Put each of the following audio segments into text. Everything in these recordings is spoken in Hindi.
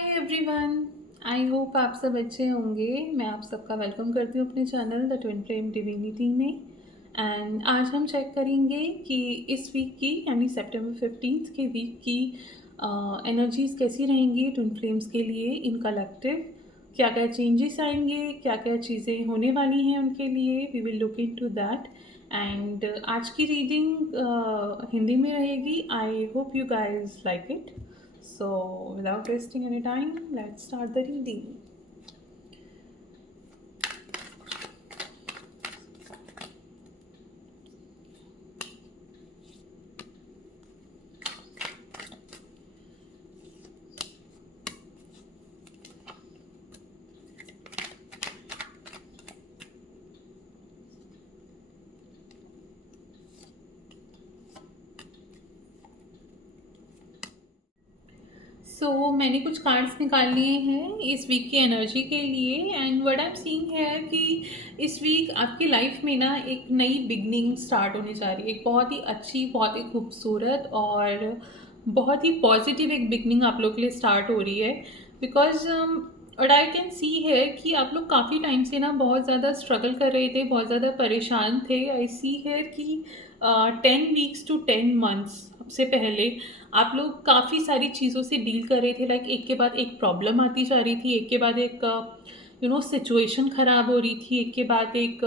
Hi everyone. आई होप आप सब अच्छे होंगे। मैं आप सबका वेलकम करती हूँ अपने channel the twin flame divinity में। एंड आज हम चेक करेंगे कि इस वीक की यानी सितंबर 15 के वीक की एनर्जीज कैसी रहेंगी ट्विन फ्लेम्स के लिए इन कलेक्टिव। क्या क्या चेंजेस आएंगे, क्या क्या चीज़ें होने वाली हैं उनके लिए, we will look into that. And आज की रीडिंग हिंदी में रहेगी। I hope you guys like it. So, without wasting any time, let's start the reading. मैंने कुछ कार्ड्स निकाल लिए हैं इस वीक की एनर्जी के लिए। And what I am seeing है कि इस वीक आपकी लाइफ में ना एक नई बिगनिंग स्टार्ट होने जा रही है। एक बहुत ही अच्छी, बहुत ही खूबसूरत और बहुत ही पॉजिटिव एक बिगनिंग आप लोग के लिए स्टार्ट हो रही है। बिकॉज और आई कैन सी है कि आप लोग काफ़ी टाइम से ना बहुत ज़्यादा स्ट्रगल कर रहे थे, बहुत ज़्यादा परेशान थे। आई सी है कि 10 वीक्स टू 10 मंथ्स से पहले आप लोग काफ़ी सारी चीज़ों से डील कर रहे थे। लाइक एक के बाद एक प्रॉब्लम आती जा रही थी, एक के बाद एक सिचुएशन ख़राब हो रही थी, एक के बाद एक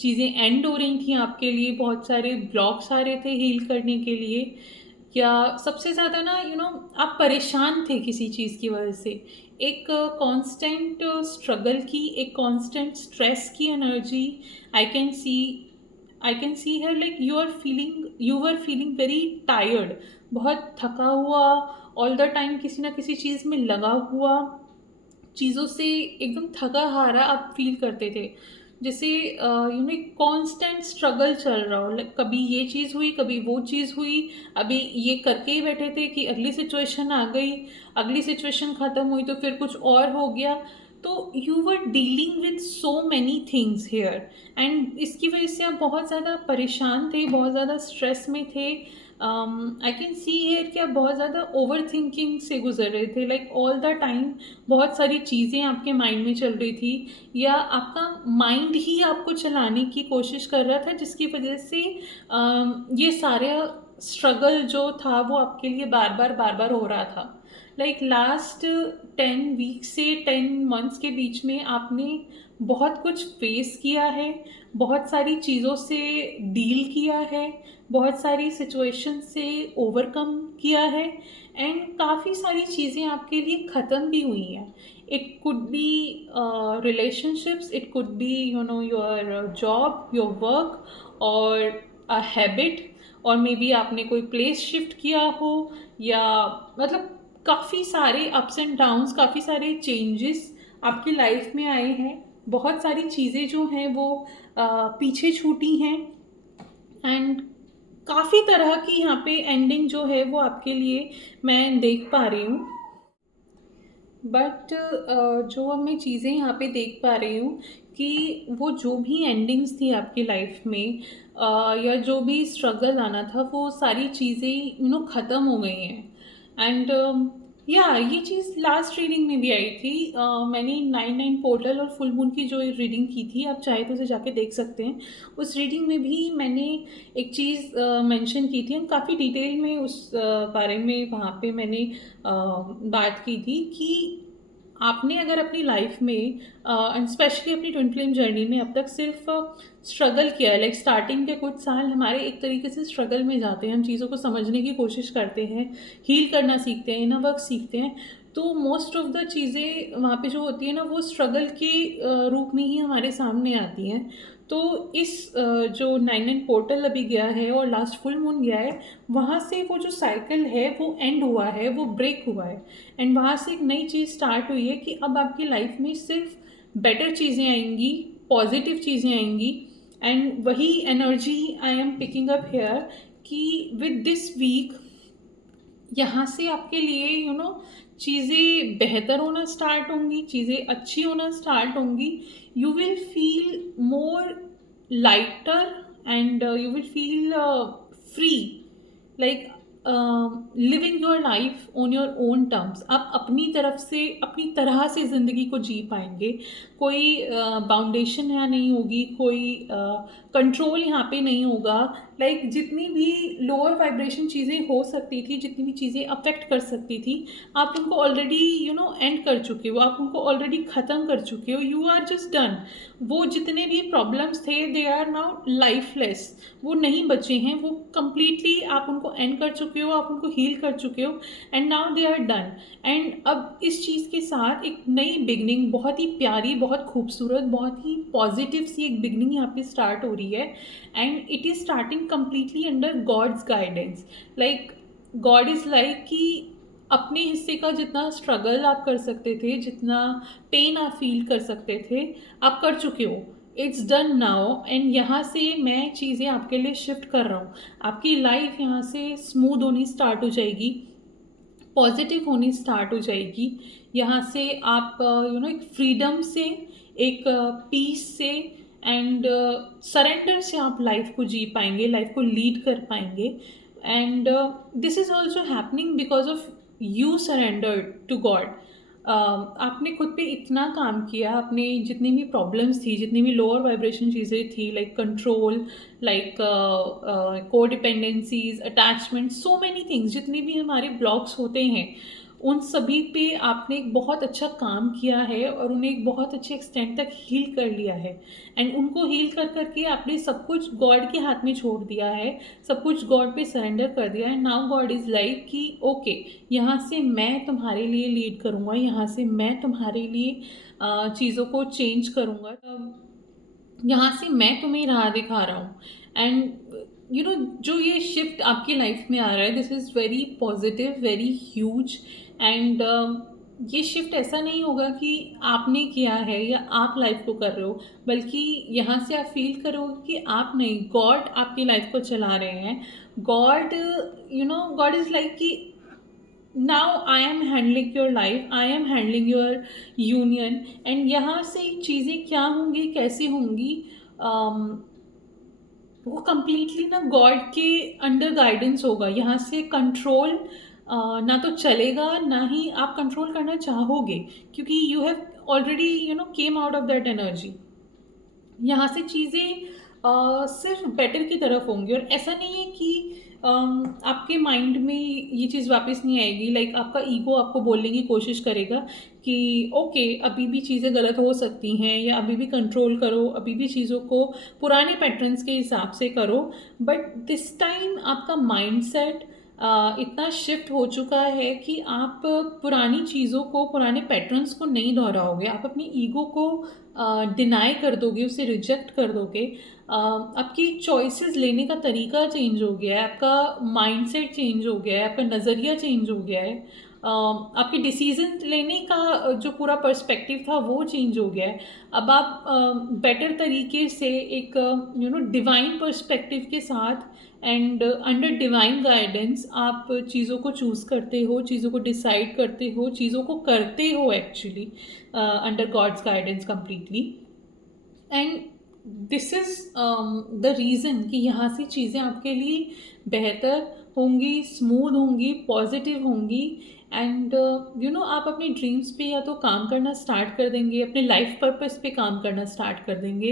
चीज़ें एंड हो रही थी आपके लिए। बहुत सारे ब्लॉक्स आ रहे थे हील करने के लिए, या सबसे ज़्यादा ना आप परेशान थे किसी चीज़ की वजह से। एक कांस्टेंट स्ट्रगल की, एक कांस्टेंट स्ट्रेस की energy I can see. I can see है like you were feeling very tired, बहुत थका हुआ, ऑल द टाइम किसी ना किसी चीज़ में लगा हुआ, चीज़ों से एकदम थका हारा आप फील करते थे। जैसे एक कांस्टेंट स्ट्रगल चल रहा हो। लाइक कभी ये चीज़ हुई, कभी वो चीज़ हुई, अभी ये करके ही बैठे थे कि अगली सिचुएशन आ गई, अगली सिचुएशन ख़त्म हुई तो फिर कुछ और हो गया। तो you were dealing with so many things here. And इसकी वजह से आप बहुत ज़्यादा परेशान थे, बहुत ज़्यादा स्ट्रेस में थे। आई कैन सी हेयर कि आप बहुत ज़्यादा ओवर थिंकिंग से गुजर रहे थे। लाइक ऑल द टाइम बहुत सारी चीज़ें आपके माइंड में चल रही थी, या आपका माइंड ही आपको चलाने की कोशिश कर रहा था, जिसकी वजह से ये सारे स्ट्रगल जो था वो आपके लिए बार बार हो रहा था। लाइक लास्ट 10 वीक से 10 मंथ्स के बीच में आपने बहुत कुछ फेस किया है, बहुत सारी चीज़ों से डील किया है, बहुत सारी सिचुएशन से ओवरकम किया है। एंड काफ़ी सारी चीज़ें आपके लिए ख़त्म भी हुई हैं। It could be relationships, it could be your job, your work, और अ हैबिट, और मे बी आपने कोई प्लेस शिफ्ट किया हो, या मतलब काफ़ी सारे अप्स एंड डाउन्स, काफ़ी सारे चेंजेस आपकी लाइफ में आए हैं। बहुत सारी चीज़ें जो हैं वो पीछे छूटी हैं। एंड काफ़ी तरह की यहाँ पे एंडिंग जो है वो आपके लिए मैं देख पा रही हूँ। बट जो अब मैं चीज़ें यहाँ पे देख पा रही हूँ कि वो जो भी एंडिंग्स थी आपकी लाइफ में, या जो भी स्ट्रगल आना था, वो सारी चीज़ें ख़त्म हो गई हैं। एंड या ये चीज़ लास्ट रीडिंग में भी आई थी। मैंने 9/9 पोर्टल और फुल मून की जो रीडिंग की थी, आप चाहे तो उसे जाके देख सकते हैं। उस रीडिंग में भी मैंने एक चीज़ मेंशन की थी, काफ़ी डिटेल में उस बारे में वहाँ पे मैंने बात की थी कि आपने अगर अपनी लाइफ में एंड स्पेशली अपनी ट्विन फ्लेम जर्नी में अब तक सिर्फ स्ट्रगल किया है। लाइक स्टार्टिंग के कुछ साल हमारे एक तरीके से स्ट्रगल में जाते हैं, हम चीज़ों को समझने की कोशिश करते हैं, हील करना सीखते हैं, इनर वर्क सीखते हैं। तो मोस्ट ऑफ द चीज़ें वहाँ पे जो होती है ना, वो स्ट्रगल के रूप में ही हमारे सामने आती हैं। तो इस जो 9/9 पोर्टल अभी गया है और लास्ट फुल मून गया है, वहाँ से वो जो साइकिल है वो एंड हुआ है, वो ब्रेक हुआ है। एंड वहाँ से एक नई चीज़ स्टार्ट हुई है कि अब आपकी लाइफ में सिर्फ बेटर चीज़ें आएंगी, पॉजिटिव चीज़ें आएंगी। एंड वही energy I am picking up here कि विद दिस वीक यहाँ से आपके लिए चीज़ें बेहतर होना स्टार्ट होंगी, चीज़ें अच्छी होना स्टार्ट होंगी। You will feel more lighter, and you will feel free. Like living your life on your own terms. आप अपनी तरफ से अपनी तरह से ज़िंदगी को जी पाएंगे। कोई बाउंडेशन यहाँ नहीं होगी, कोई कंट्रोल यहाँ पे नहीं होगा। लाइक जितनी भी लोअर वाइब्रेशन चीज़ें हो सकती थी, जितनी भी चीज़ें अफेक्ट कर सकती थी, आप उनको ऑलरेडी एंड कर चुके हो, आप उनको ऑलरेडी ख़त्म कर चुके हो। You are just done. वो जितने भी प्रॉब्लम्स थे दे आर नाउ लाइफलेस, वो नहीं बचे हैं, वो कम्प्लीटली आप उनको एंड कर चुके हो, आप उनको हील कर चुके हो, and now they are done. And अब इस चीज़ के साथ एक नई बिगनिंग, बहुत ही प्यारी, बहुत खूबसूरत, बहुत ही पॉजिटिव सी एक बिगनिंग यहाँ पे स्टार्ट हो रही है। And it is starting completely under God's guidance. Like God is like कि अपने हिस्से का जितना स्ट्रगल आप कर सकते थे, जितना पेन आप फील कर सकते थे, आप कर चुके हो। It's done now. एंड यहाँ से मैं चीज़ें आपके लिए शिफ्ट कर रहा हूँ। आपकी लाइफ यहाँ से स्मूथ होनी स्टार्ट हो जाएगी, पॉजिटिव होनी स्टार्ट हो जाएगी। यहाँ से आप एक फ्रीडम से, एक पीस से एंड सरेंडर से आप लाइफ को जी पाएंगे, लाइफ को लीड कर पाएंगे। And this is also happening because of you surrender to God. आपने खुद पे इतना काम किया, अपने जितनी भी प्रॉब्लम्स थी, जितनी भी लोअर वाइब्रेशन चीज़ें थी, लाइक कंट्रोल, लाइक को डिपेंडेंसीज, अटैचमेंट, सो मैनी थिंग्स, जितने भी हमारे ब्लॉक्स होते हैं, उन सभी पे आपने एक बहुत अच्छा काम किया है और उन्हें एक बहुत अच्छे एक्सटेंट तक हील कर लिया है। एंड उनको हील कर करके आपने सब कुछ गॉड के हाथ में छोड़ दिया है, सब कुछ गॉड पे सरेंडर कर दिया है। नाउ गॉड इज़ लाइक कि ओके, यहाँ से मैं तुम्हारे लिए लीड करूँगा, यहाँ से मैं तुम्हारे लिए चीज़ों को चेंज करूँगा, यहाँ से मैं तुम्हें राह दिखा रहा हूँ। एंड जो ये शिफ्ट आपकी लाइफ में आ रहा है, this is very positive, very huge. And ये शिफ्ट ऐसा नहीं होगा कि आपने किया है या आप लाइफ को कर रहे हो, बल्कि यहाँ से आप फील करोगे कि आप नहीं, गॉड आपकी लाइफ को चला रहे हैं। गॉड गॉड इज़ लाइक कि now I am handling your life, I am handling your union. And यहाँ से चीज़ें क्या होंगी, कैसे होंगी, वो कम्प्लीटली ना गॉड के अंडर गाइडेंस होगा। यहाँ से कंट्रोल ना तो चलेगा, ना ही आप कंट्रोल करना चाहोगे, क्योंकि you have already came out of that energy. यहाँ से चीज़ें सिर्फ बेटर की तरफ होंगी। और ऐसा नहीं है कि आपके माइंड में ये चीज़ वापस नहीं आएगी। लाइक आपका ईगो आपको बोलने की कोशिश करेगा कि ओके, अभी भी चीज़ें गलत हो सकती हैं, या अभी भी कंट्रोल करो, अभी भी चीज़ों को पुराने पैटर्न्स के हिसाब से करो। बट दिस टाइम आपका माइंडसेट इतना शिफ्ट हो चुका है कि आप पुरानी चीज़ों को, पुराने पैटर्न्स को नहीं दोहराओगे। आप अपनी ईगो को डिनाई कर दोगे, उसे रिजेक्ट कर दोगे। आपकी चॉइसेस लेने का तरीका चेंज हो गया है, आपका माइंडसेट चेंज हो गया है, आपका नज़रिया चेंज हो गया है, आपके डिसीजन लेने का जो पूरा पर्सपेक्टिव था वो चेंज हो गया है। अब आप बेटर तरीके से एक डिवाइन पर्सपेक्टिव के साथ एंड अंडर डिवाइन गाइडेंस आप चीज़ों को चूज़ करते हो, चीज़ों को डिसाइड करते हो, चीज़ों को करते हो actually under God's guidance completely. And this is the reason कि यहाँ से चीज़ें आपके लिए बेहतर होंगी, स्मूथ होंगी, पॉजिटिव होंगी। एंड आप अपने ड्रीम्स पे या तो काम करना स्टार्ट कर देंगे, अपने लाइफ पर्पस पे काम करना स्टार्ट कर देंगे,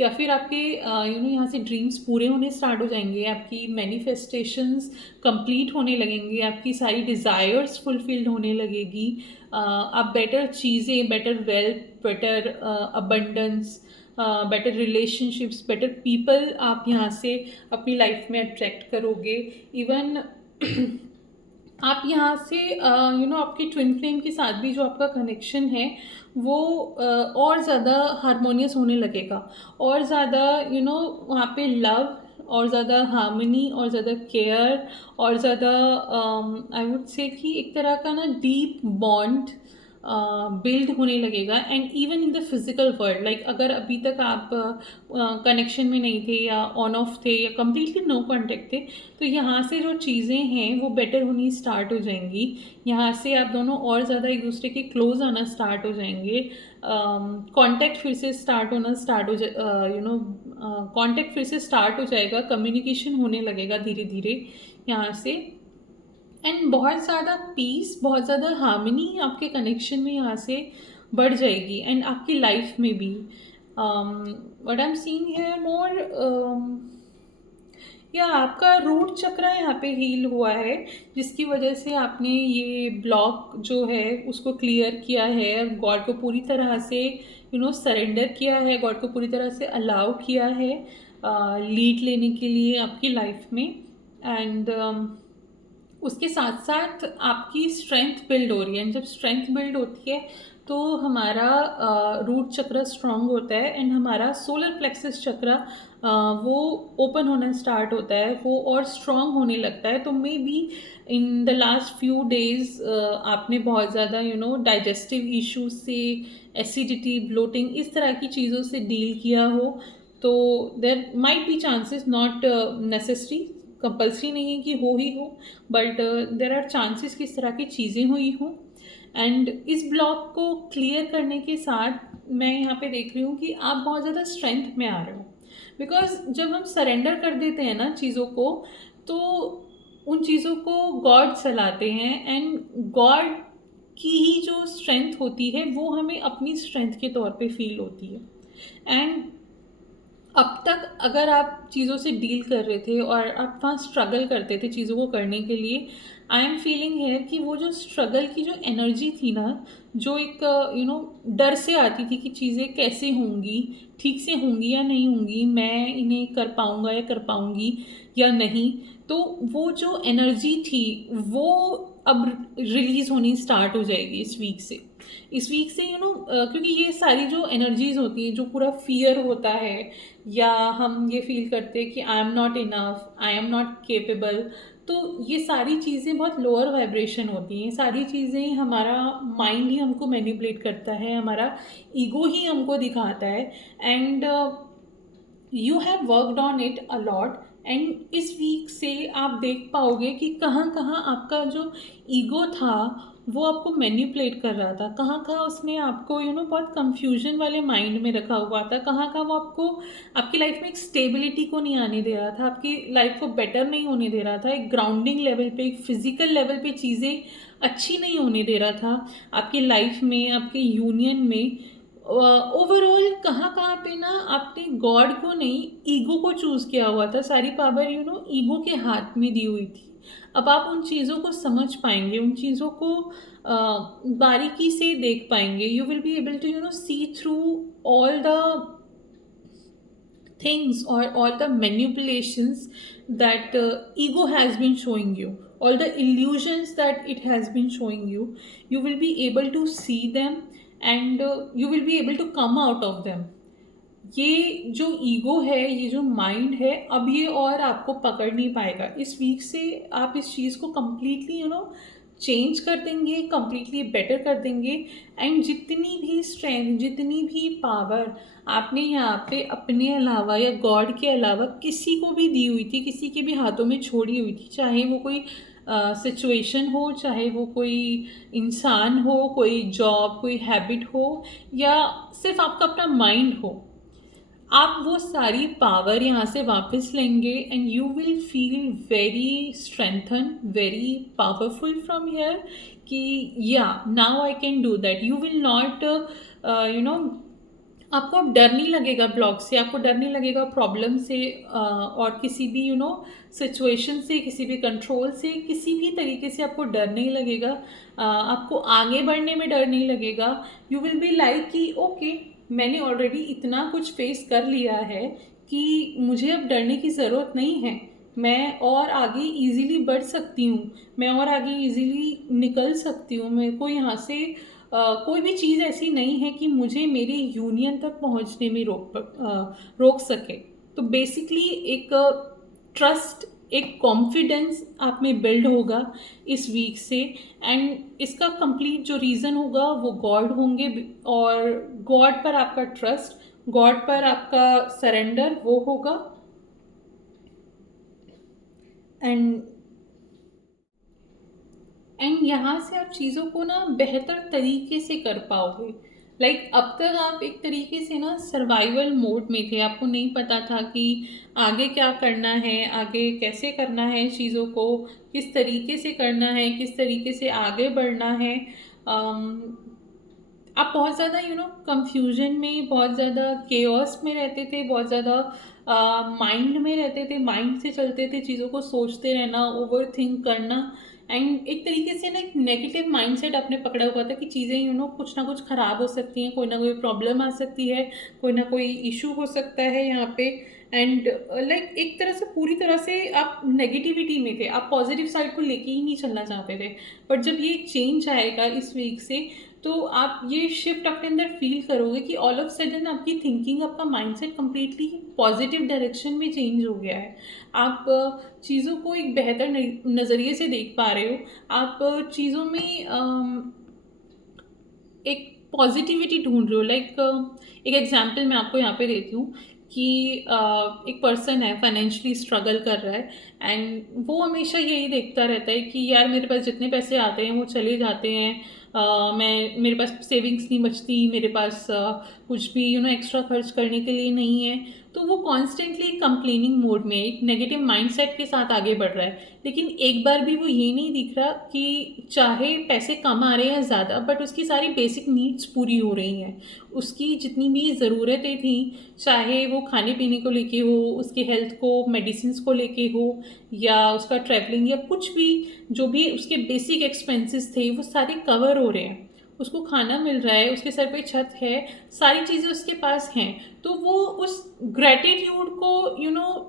या फिर आपके यहाँ से ड्रीम्स पूरे होने स्टार्ट हो जाएंगे, आपकी मैनिफेस्टेशंस कंप्लीट होने लगेंगे, आपकी सारी डिज़ायर्स फुलफिल्ड होने लगेगी। आप बेटर चीज़ें, better wealth, better abundance, better relationships, better people आप यहाँ से अपनी लाइफ में अट्रैक्ट करोगे। इवन आप यहाँ से आपके ट्विन फ्लेम के साथ भी जो आपका कनेक्शन है वो और ज़्यादा हारमोनियस होने लगेगा, और ज़्यादा वहाँ पे लव, और ज़्यादा हार्मनी, और ज़्यादा केयर, और ज़्यादा आई वुड से कि एक तरह का ना डीप बॉन्ड बिल्ड होने लगेगा। And even in the physical world, like अगर अभी तक आप कनेक्शन में नहीं थे, या ऑन ऑफ थे, या कम्प्लीटली नो कॉन्टेक्ट थे, तो यहाँ से जो चीज़ें हैं वो बेटर होनी स्टार्ट हो जाएंगी। यहाँ से आप दोनों और ज़्यादा एक दूसरे के क्लोज आना स्टार्ट हो जाएंगे। कांटेक्ट फिर से स्टार्ट होना स्टार्ट हो कांटेक्ट फिर से स्टार्ट हो जाएगा, कम्युनिकेशन होने लगेगा धीरे धीरे यहाँ से। एंड बहुत ज़्यादा पीस, बहुत ज़्यादा हार्मनी आपके कनेक्शन में यहाँ से बढ़ जाएगी, एंड आपकी लाइफ में भी what I am seeing here more, या आपका रूट चक्रा यहाँ पे हील हुआ है, जिसकी वजह से आपने ये ब्लॉक जो है उसको क्लियर किया है, गॉड को पूरी तरह से सरेंडर किया है, गॉड को पूरी तरह से अलाउ किया है लीड लेने के लिए आपकी लाइफ में। एंड उसके साथ साथ आपकी स्ट्रेंथ बिल्ड हो रही है, एंड जब स्ट्रेंथ बिल्ड होती है तो हमारा रूट चक्र स्ट्रांग होता है, एंड हमारा सोलर प्लेक्सस चक्र वो ओपन होना स्टार्ट होता है, वो और स्ट्रांग होने लगता है। तो may be in the last few days आपने बहुत ज़्यादा डाइजेस्टिव इश्यूज से, एसिडिटी, ब्लोटिंग, इस तरह की चीज़ों से डील किया हो, तो there might be chances, not necessary, compulsory नहीं है कि हो ही हो, बट देर आर चांसेस कि इस तरह की चीज़ें हुई हों। एंड इस ब्लॉक को क्लियर करने के साथ मैं यहाँ पे देख रही हूँ कि आप बहुत ज़्यादा स्ट्रेंथ में आ रहे हो, बिकॉज जब हम सरेंडर कर देते हैं ना चीज़ों को, तो उन चीज़ों को गॉड चलाते हैं, एंड गॉड की ही जो स्ट्रेंथ होती है वो हमें अपनी स्ट्रेंथ के तौर पे फील होती है। एंड अब तक अगर आप चीज़ों से डील कर रहे थे और आप वहाँ स्ट्रगल करते थे चीज़ों को करने के लिए, आई एम फीलिंग हेयर कि वो जो स्ट्रगल की जो एनर्जी थी ना, जो एक डर से आती थी कि चीज़ें कैसे होंगी, ठीक से होंगी या नहीं होंगी, मैं इन्हें कर पाऊँगा या कर पाऊँगी या नहीं, तो वो जो एनर्जी थी वो अब रिलीज़ होनी स्टार्ट हो जाएगी इस वीक से। इस वीक से क्योंकि ये सारी जो एनर्जीज होती हैं, जो पूरा फियर होता है, या हम ये फील करते हैं कि I am not enough, I am not capable, तो ये सारी चीज़ें बहुत लोअर वाइब्रेशन होती हैं। सारी चीज़ें हमारा माइंड ही हमको मैनिपुलेट करता है, हमारा ईगो ही हमको दिखाता है, and you have worked on it a lot. And इस वीक से आप देख पाओगे कि कहाँ कहाँ आपका जो ईगो था वो आपको मैनिपुलेट कर रहा था, कहाँ कहाँ उसने आपको बहुत कंफ्यूजन वाले माइंड में रखा हुआ था, कहाँ कहाँ वो आपको आपकी लाइफ में एक स्टेबिलिटी को नहीं आने दे रहा था, आपकी लाइफ को बेटर नहीं होने दे रहा था, एक ग्राउंडिंग लेवल पे, एक फिजिकल लेवल पे चीज़ें अच्छी नहीं होने दे रहा था आपकी लाइफ में, आपके यूनियन में। ओवरऑल कहाँ कहाँ पे ना आपने गॉड को नहीं, ईगो को चूज़ किया हुआ था, सारी पावर ईगो के हाथ में दी हुई थी। अब आप उन चीज़ों को समझ पाएंगे, उन चीज़ों को बारीकी से देख पाएंगे, you will be able to see through all the things or all the manipulations that ego has been showing you, all the illusions that it has been showing you, you will be able to see them, and you will be able to come out of them. ये जो ईगो है, ये जो माइंड है, अब ये और आपको पकड़ नहीं पाएगा। इस वीक से आप इस चीज़ को कम्प्लीटली चेंज कर देंगे, कम्प्लीटली बेटर कर देंगे, एंड जितनी भी स्ट्रेंथ, जितनी भी पावर आपने यहाँ पे अपने अलावा या गॉड के अलावा किसी को भी दी हुई थी, किसी के भी हाथों में छोड़ी हुई थी, चाहे वो कोई सिचुएशन हो, चाहे वो कोई इंसान हो, कोई जॉब, कोई हैबिट हो, या सिर्फ आपका अपना माइंड हो, आप वो सारी पावर यहाँ से वापस लेंगे, and you will feel very strengthen, very powerful from here, कि या now I can do that. You will not आपको अब डर नहीं लगेगा ब्लॉक से, आपको डर नहीं लगेगा प्रॉब्लम से, और किसी भी सिचुएशन से, किसी भी कंट्रोल से, किसी भी तरीके से आपको डर नहीं लगेगा, आपको आगे बढ़ने में डर नहीं लगेगा। यू विल बी लाइक कि ओके, मैंने ऑलरेडी इतना कुछ फेस कर लिया है कि मुझे अब डरने की ज़रूरत नहीं है, मैं और आगे इजीली बढ़ सकती हूँ, मैं और आगे इजीली निकल सकती हूँ, मेरे को यहाँ से कोई भी चीज़ ऐसी नहीं है कि मुझे मेरे यूनियन तक पहुँचने में रोक सके। तो बेसिकली एक ट्रस्ट, एक कॉन्फिडेंस आप में बिल्ड होगा इस वीक से, एंड इसका कंप्लीट जो रीज़न होगा वो गॉड होंगे, और गॉड पर आपका ट्रस्ट, गॉड पर आपका सरेंडर वो होगा, एंड यहाँ से आप चीज़ों को ना बेहतर तरीके से कर पाओगे। लाइक अब तक आप एक तरीके से ना सर्वाइवल मोड में थे, आपको नहीं पता था कि आगे क्या करना है, आगे कैसे करना है, चीज़ों को किस तरीके से करना है, किस तरीके से आगे बढ़ना है। आप बहुत ज़्यादा कंफ्यूजन में, बहुत ज़्यादा केओस में रहते थे, बहुत ज़्यादा माइंड में रहते थे, माइंड से चलते थे, चीज़ों को सोचते रहना, ओवर थिंक करना। एंड एक तरीके से ना एक नेगेटिव माइंडसेट आपने पकड़ा हुआ था कि चीज़ें कुछ ना कुछ ख़राब हो सकती हैं, कोई ना कोई प्रॉब्लम आ सकती है, कोई ना कोई इशू हो सकता है यहाँ पे। एंड लाइक एक तरह से पूरी तरह से आप नेगेटिविटी में थे, आप पॉजिटिव साइड को लेके ही नहीं चलना चाहते थे। बट जब ये चेंज आएगा इस वीक से, तो आप ये शिफ्ट अपने अंदर फील करोगे कि ऑल ऑफ सडन आपकी थिंकिंग, आपका माइंडसेट कम्प्लीटली पॉजिटिव डायरेक्शन में चेंज हो गया है। आप चीज़ों को एक बेहतर नज़रिए से देख पा रहे हो। आप चीज़ों में एक पॉजिटिविटी ढूंढ रहे हो। लाइक एक एग्जांपल मैं आपको यहाँ पे देती हूँ कि एक पर्सन है, फाइनेंशियली स्ट्रगल कर रहा है, एंड वो हमेशा यही देखता रहता है कि यार मेरे पास जितने पैसे आते हैं वो चले जाते हैं, मेरे पास सेविंग्स नहीं बचती, मेरे पास कुछ भी एक्स्ट्रा खर्च करने के लिए नहीं है। तो वो कॉन्स्टेंटली कंप्लेनिंग मोड में, एक नेगेटिव माइंडसेट के साथ आगे बढ़ रहा है। लेकिन एक बार भी वो ये नहीं दिख रहा कि चाहे पैसे कम आ रहे हैं या ज़्यादा, बट उसकी सारी बेसिक नीड्स पूरी हो रही हैं। उसकी जितनी भी ज़रूरतें थी, चाहे वो खाने पीने को लेके हो, उसके हेल्थ को, मेडिसिन को लेके हो, या उसका ट्रैवलिंग, या कुछ भी, जो भी उसके बेसिक एक्सपेंसेस थे वो सारे कवर हो रहे हैं। उसको खाना मिल रहा है, उसके सर पे छत है, सारी चीज़ें उसके पास हैं। तो वो उस ग्रेटिट्यूड को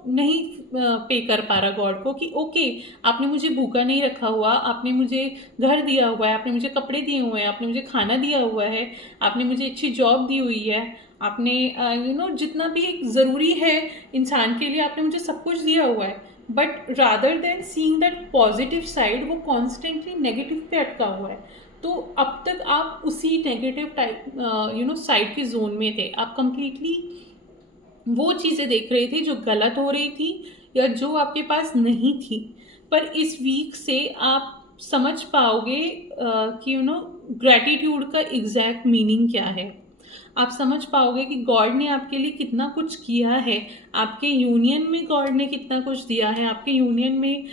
नहीं पे कर पा रहा गॉड को कि ओके, आपने मुझे भूखा नहीं रखा हुआ, आपने मुझे घर दिया हुआ है, आपने मुझे कपड़े दिए हुए हैं, आपने मुझे खाना दिया हुआ है, आपने मुझे अच्छी जॉब दी हुई है, आपने जितना भी एक ज़रूरी है इंसान के लिए, आपने मुझे सब कुछ दिया हुआ है। But rather than seeing that positive side, वो कॉन्स्टेंटली नेगेटिव पे अटका हुआ है। तो अब तक आप उसी नेगेटिव टाइप साइड के जोन में थे। आप कंप्लीटली वो चीज़ें देख रहे थे जो गलत हो रही थी या जो आपके पास नहीं थी। पर इस वीक से आप समझ पाओगे कि ग्रैटिट्यूड का एग्जैक्ट मीनिंग क्या है। आप समझ पाओगे कि गॉड ने आपके लिए कितना कुछ किया है, आपके यूनियन में गॉड ने कितना कुछ दिया है, आपके यूनियन में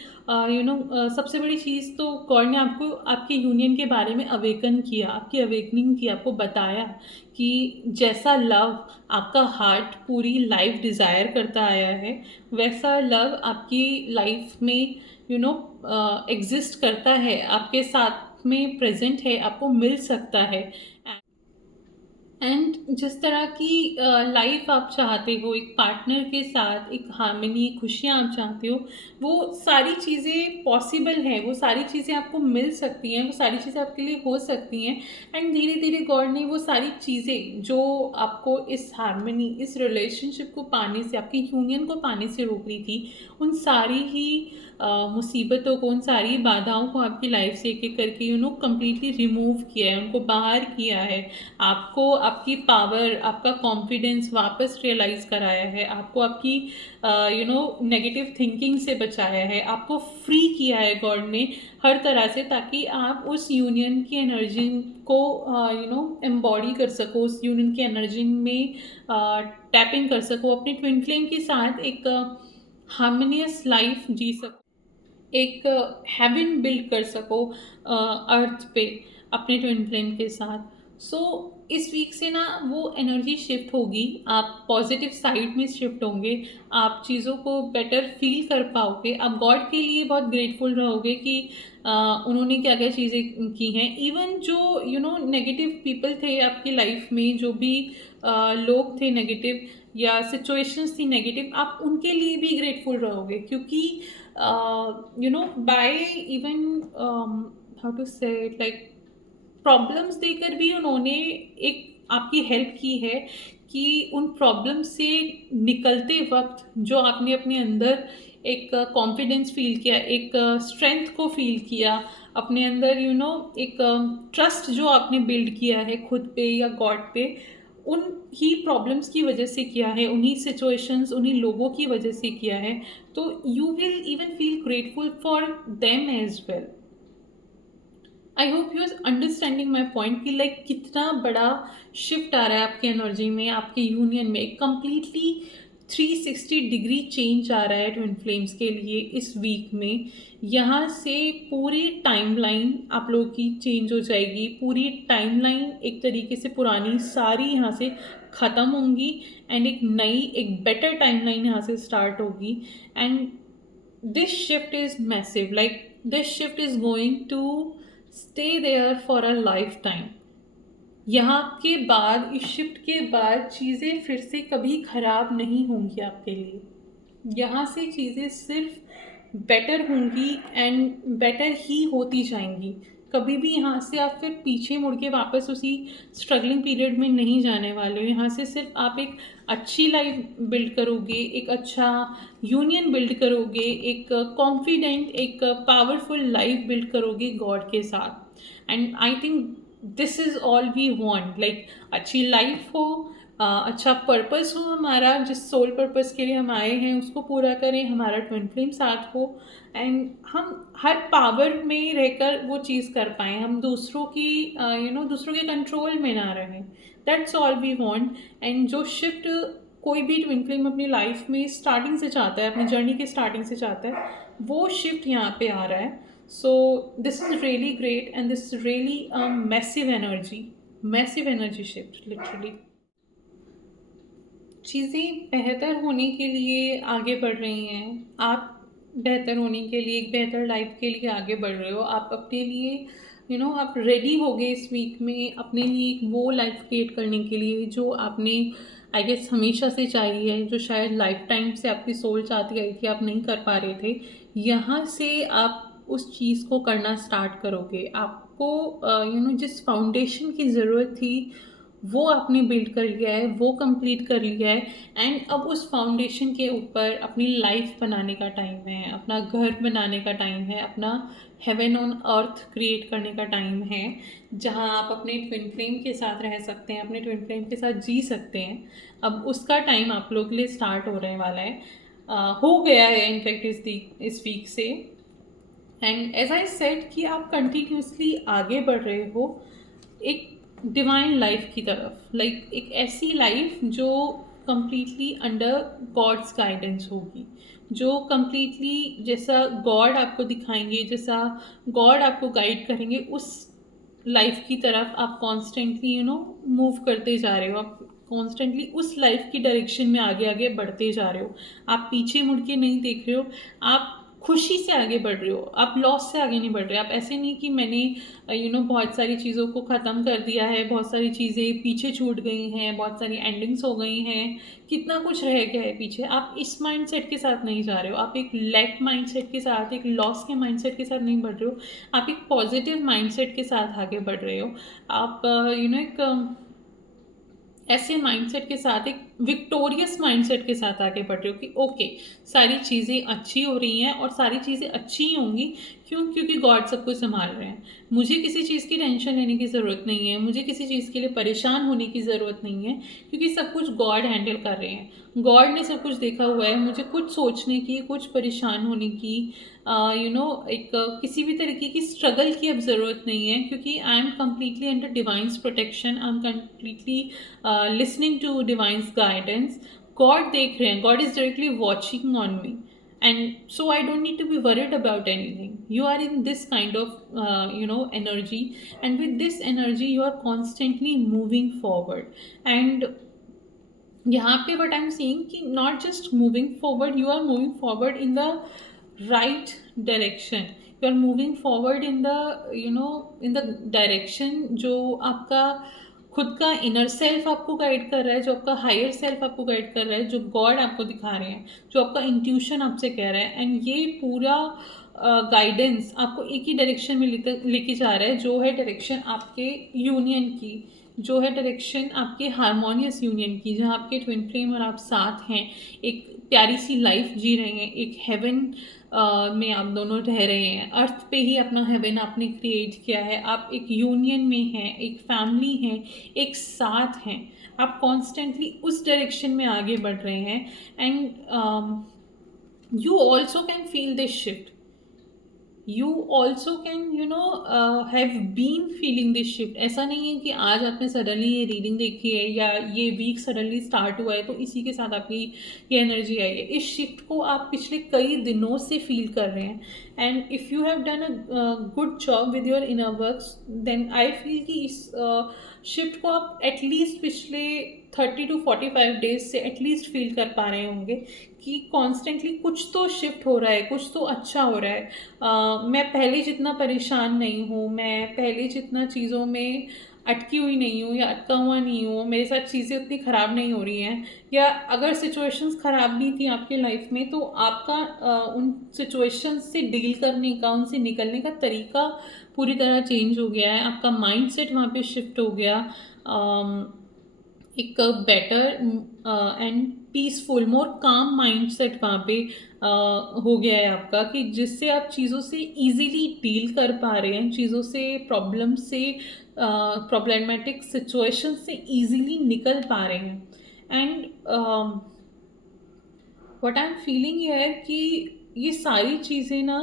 सबसे बड़ी चीज़ तो गॉड ने आपको आपके यूनियन के बारे में अवेकन किया, आपकी अवेकनिंग की, आपको बताया कि जैसा लव आपका हार्ट पूरी लाइफ डिज़ायर करता आया है, वैसा लव आपकी लाइफ में एग्जिस्ट करता है, आपके साथ में प्रेजेंट है, आपको मिल सकता है। एंड जिस तरह की लाइफ आप चाहते हो एक पार्टनर के साथ, एक हार्मनी, खुशियाँ आप चाहते हो, वो सारी चीज़ें पॉसिबल हैं, वो सारी चीज़ें आपको मिल सकती हैं, वो सारी चीज़ें आपके लिए हो सकती हैं। एंड धीरे धीरे गॉड ने वो सारी चीज़ें जो आपको इस हार्मनी, इस रिलेशनशिप को पाने से, आपकी यूनियन को पाने से रोक रही थी, उन सारी ही मुसीबतों को, उन सारी बाधाओं को आपकी लाइफ से एक एक करके कम्प्लीटली रिमूव किया है, उनको बाहर किया है। आपको आपकी पावर, आपका कॉन्फिडेंस वापस रियलाइज़ कराया है, आपको आपकी नेगेटिव थिंकिंग से बचाया है, आपको फ्री किया है गॉड ने हर तरह से, ताकि आप उस यूनियन की एनर्जी को एम्बॉडी कर सको, उस यूनियन की एनर्जी में टैपिंग कर सको, अपनी ट्विन फ्लेम के साथ एक हार्मोनियस लाइफ जी सको, एक हेवन बिल्ड कर सको अर्थ पे अपने ट्विन फ्लेम के साथ। सो इस वीक से ना वो एनर्जी शिफ्ट होगी, आप पॉजिटिव साइड में शिफ्ट होंगे, आप चीज़ों को बेटर फील कर पाओगे, आप गॉड के लिए बहुत ग्रेटफुल रहोगे कि उन्होंने क्या क्या चीज़ें की हैं। इवन जो नेगेटिव पीपल थे आपकी लाइफ में, जो भी लोग थे नेगेटिव या सिचुएशंस थी नेगेटिव, आप उनके लिए भी ग्रेटफुल रहोगे, क्योंकि बाय इवन हाउ टू से इट, लाइक प्रॉब्लम्स देकर भी उन्होंने एक आपकी हेल्प की है कि उन प्रॉब्लम से निकलते वक्त जो आपने अपने अंदर एक कॉन्फिडेंस फील किया, एक स्ट्रेंथ को फील किया अपने अंदर, एक ट्रस्ट जो आपने बिल्ड किया है खुद पे या गॉड पे, उन ही प्रॉब्लम्स की वजह से किया है, उन्हीं सिचुएशंस, उन्हीं लोगों की वजह से किया है। तो you will even feel grateful for them as well. I hope you are understanding my point कि लाइक कितना बड़ा शिफ्ट आ रहा है आपकी एनर्जी में, आपके यूनियन में। कंप्लीटली 360 डिग्री चेंज आ रहा है ट्विन फ्लेम्स के लिए इस वीक में। यहाँ से पूरी टाइमलाइन आप लोगों की चेंज हो जाएगी। पूरी टाइमलाइन एक तरीके से पुरानी सारी यहाँ से ख़त्म होंगी एंड एक नई, एक बेटर टाइमलाइन यहाँ से स्टार्ट होगी। And this shift is massive, like this shift is going to stay there for a lifetime। यहाँ के बाद, इस शिफ्ट के बाद चीज़ें फिर से कभी ख़राब नहीं होंगी आपके लिए। यहाँ से चीज़ें सिर्फ बेटर होंगी एंड बेटर ही होती जाएंगी। कभी भी यहाँ से आप फिर पीछे मुड़ के वापस उसी स्ट्रगलिंग पीरियड में नहीं जाने वाले हो। यहाँ से सिर्फ आप एक अच्छी लाइफ बिल्ड करोगे, एक अच्छा यूनियन बिल्ड करोगे, एक कॉन्फिडेंट, एक पावरफुल लाइफ बिल्ड करोगे गॉड के साथ। And I think this is all we want, like अच्छी लाइफ हो, अच्छा पर्पस हो हमारा, जिस सोल पर्पस के लिए हम आए हैं उसको पूरा करें, हमारा ट्विन फ्लेम साथ हो एंड हम हर पावर में रहकर वो चीज़ कर पाएँ, हम दूसरों की दूसरों के कंट्रोल में ना रहें। That's all we want. And जो शिफ्ट कोई भी ट्विन फ्लेम अपनी लाइफ में स्टार्टिंग से चाहता है, अपनी जर्नी के स्टार्टिंग से चाहता है, वो शिफ्ट यहाँ पे आ रहा है। So this is really great and this is really massive energy shift literally. चीज़ें बेहतर होने के लिए आगे बढ़ रही हैं। आप बेहतर होने के लिए, एक बेहतर लाइफ के लिए आगे बढ़ रहे हो। आप अपने लिए आप रेडी हो गए इस वीक में अपने लिए एक वो लाइफ क्रिएट करने के लिए जो आपने आई गेस हमेशा से चाहिए है, जो शायद लाइफ टाइम से आपकी सोल चाहती आई थी, आप नहीं कर पा रहे थे। यहाँ से आप उस चीज़ को करना स्टार्ट करोगे। आपको जिस फाउंडेशन की ज़रूरत थी वो आपने बिल्ड कर लिया है, वो कंप्लीट कर लिया है। एंड अब उस फाउंडेशन के ऊपर अपनी लाइफ बनाने का टाइम है, अपना घर बनाने का टाइम है, अपना हेवन ऑन अर्थ क्रिएट करने का टाइम है, जहां आप अपने ट्विन फ्लेम के साथ रह सकते हैं, अपने ट्विन फ्लेम के साथ जी सकते हैं। अब उसका टाइम आप लोग के लिए स्टार्ट होने वाला है, हो गया है इनफैक्ट इस वीक से। एंड एज आई सेड कि आप कंटिन्यूसली आगे बढ़ रहे हो एक डिवाइन लाइफ की तरफ, लाइक एक ऐसी लाइफ जो कम्प्लीटली अंडर गॉड्स गाइडेंस होगी, जो कम्प्लीटली जैसा गॉड आपको दिखाएंगे, जैसा गॉड आपको गाइड करेंगे, उस लाइफ की तरफ आप कॉन्स्टेंटली मूव करते जा रहे हो। आप कॉन्स्टेंटली उस लाइफ की डायरेक्शन में आगे आगे बढ़ते जा रहे हो। आप पीछे मुड़ के नहीं देख रहे हो, आप खुशी से आगे बढ़ रहे हो, आप लॉस से आगे नहीं बढ़ रहे। आप ऐसे नहीं कि मैंने बहुत सारी चीज़ों को ख़त्म कर दिया है, बहुत सारी चीज़ें पीछे छूट गई हैं, बहुत सारी एंडिंग्स हो गई हैं, कितना कुछ रह गया है पीछे। आप इस माइंडसेट के साथ नहीं जा रहे हो, आप एक लैक माइंडसेट के साथ, एक लॉस के माइंडसेट के साथ नहीं बढ़ रहे हो, आप एक पॉजिटिव माइंडसेट के साथ आगे बढ़ रहे हो। आप एक ऐसे माइंडसेट के साथ, एक विक्टोरियस माइंडसेट के साथ आगे बढ़ रहे हो कि ओके सारी चीज़ें अच्छी हो रही हैं और सारी चीज़ें अच्छी ही होंगी। क्योंकि गॉड सब कुछ संभाल रहे हैं। मुझे किसी चीज़ की टेंशन लेने की ज़रूरत नहीं है, मुझे किसी चीज़ के लिए परेशान होने की ज़रूरत नहीं है, क्योंकि सब कुछ गॉड हैंडल कर रहे हैं। गॉड ने सब कुछ देखा हुआ है। मुझे कुछ सोचने की, कुछ परेशान होने की, एक किसी भी तरीके की स्ट्रगल की अब ज़रूरत नहीं है, क्योंकि I am completely under divine's protection, I am completely listening to divine's guidance. God देख रहे हैं, God is directly watching on me, and so I don't need to be worried about anything. You are in this kind of energy, and with this energy you are constantly moving forward. And यहाँ पे what I'm saying कि not just moving forward, you are moving forward in the right direction. You are moving forward in the in the direction जो आपका खुद का इनर सेल्फ आपको गाइड कर रहा है, जो आपका हायर सेल्फ आपको गाइड कर रहा है, जो गॉड आपको दिखा रहे हैं, जो आपका इंट्यूशन आपसे कह रहा है। एंड ये पूरा गाइडेंस आपको एक ही डायरेक्शन में लेके जा रहा है, जो है डायरेक्शन आपके यूनियन की, जो है डायरेक्शन आपके हारमोनियस यूनियन की, जहाँ आपके ट्विन फ्लेम और आप साथ हैं, एक प्यारी सी लाइफ जी रहे हैं, एक हेवन में आप दोनों रह रहे हैं। अर्थ पे ही अपना हेवन आपने क्रिएट किया है। आप एक यूनियन में हैं, एक फैमिली हैं, एक साथ हैं। आप कॉन्स्टेंटली उस डायरेक्शन में आगे बढ़ रहे हैं। And you also can feel this shift. You also can have been feeling this shift. ऐसा नहीं है कि आज आपने सडनली ये रीडिंग देखी है या ये वीक सडनली स्टार्ट हुआ है तो इसी के साथ आपकी ये एनर्जी आई है। इस शिफ्ट को आप पिछले कई दिनों से फील कर रहे हैं, and if you have done a good job with your inner works, then I feel कि इस शिफ्ट को आप एटलीस्ट पिछले 30 to 45 डेज से एटलीस्ट फील कर पा रहे होंगे कि कॉन्स्टेंटली कुछ तो शिफ्ट हो रहा है, कुछ तो अच्छा हो रहा है। मैं पहले जितना परेशान नहीं हूँ, मैं पहले जितना चीज़ों में अटकी हुई नहीं हूँ या अटका हुआ नहीं हूँ, मेरे साथ चीज़ें उतनी ख़राब नहीं हो रही हैं, या अगर सिचुएशंस ख़राब भी थी आपके लाइफ में तो आपका उन सिचुएशंस से डील करने का, उनसे निकलने का तरीका पूरी तरह चेंज हो गया है। आपका माइंडसेट वहाँ पे शिफ्ट हो गया। एक बेटर एंड पीसफुल, मोर काम माइंडसेट वहाँ पे हो गया है आपका, कि जिससे आप चीज़ों से इजीली डील कर पा रहे हैं, चीज़ों से, प्रॉब्लम से, प्रॉब्लमेटिक सिचुएशन से इजीली निकल पा रहे हैं। And what I am feeling here कि ये सारी चीज़ें ना,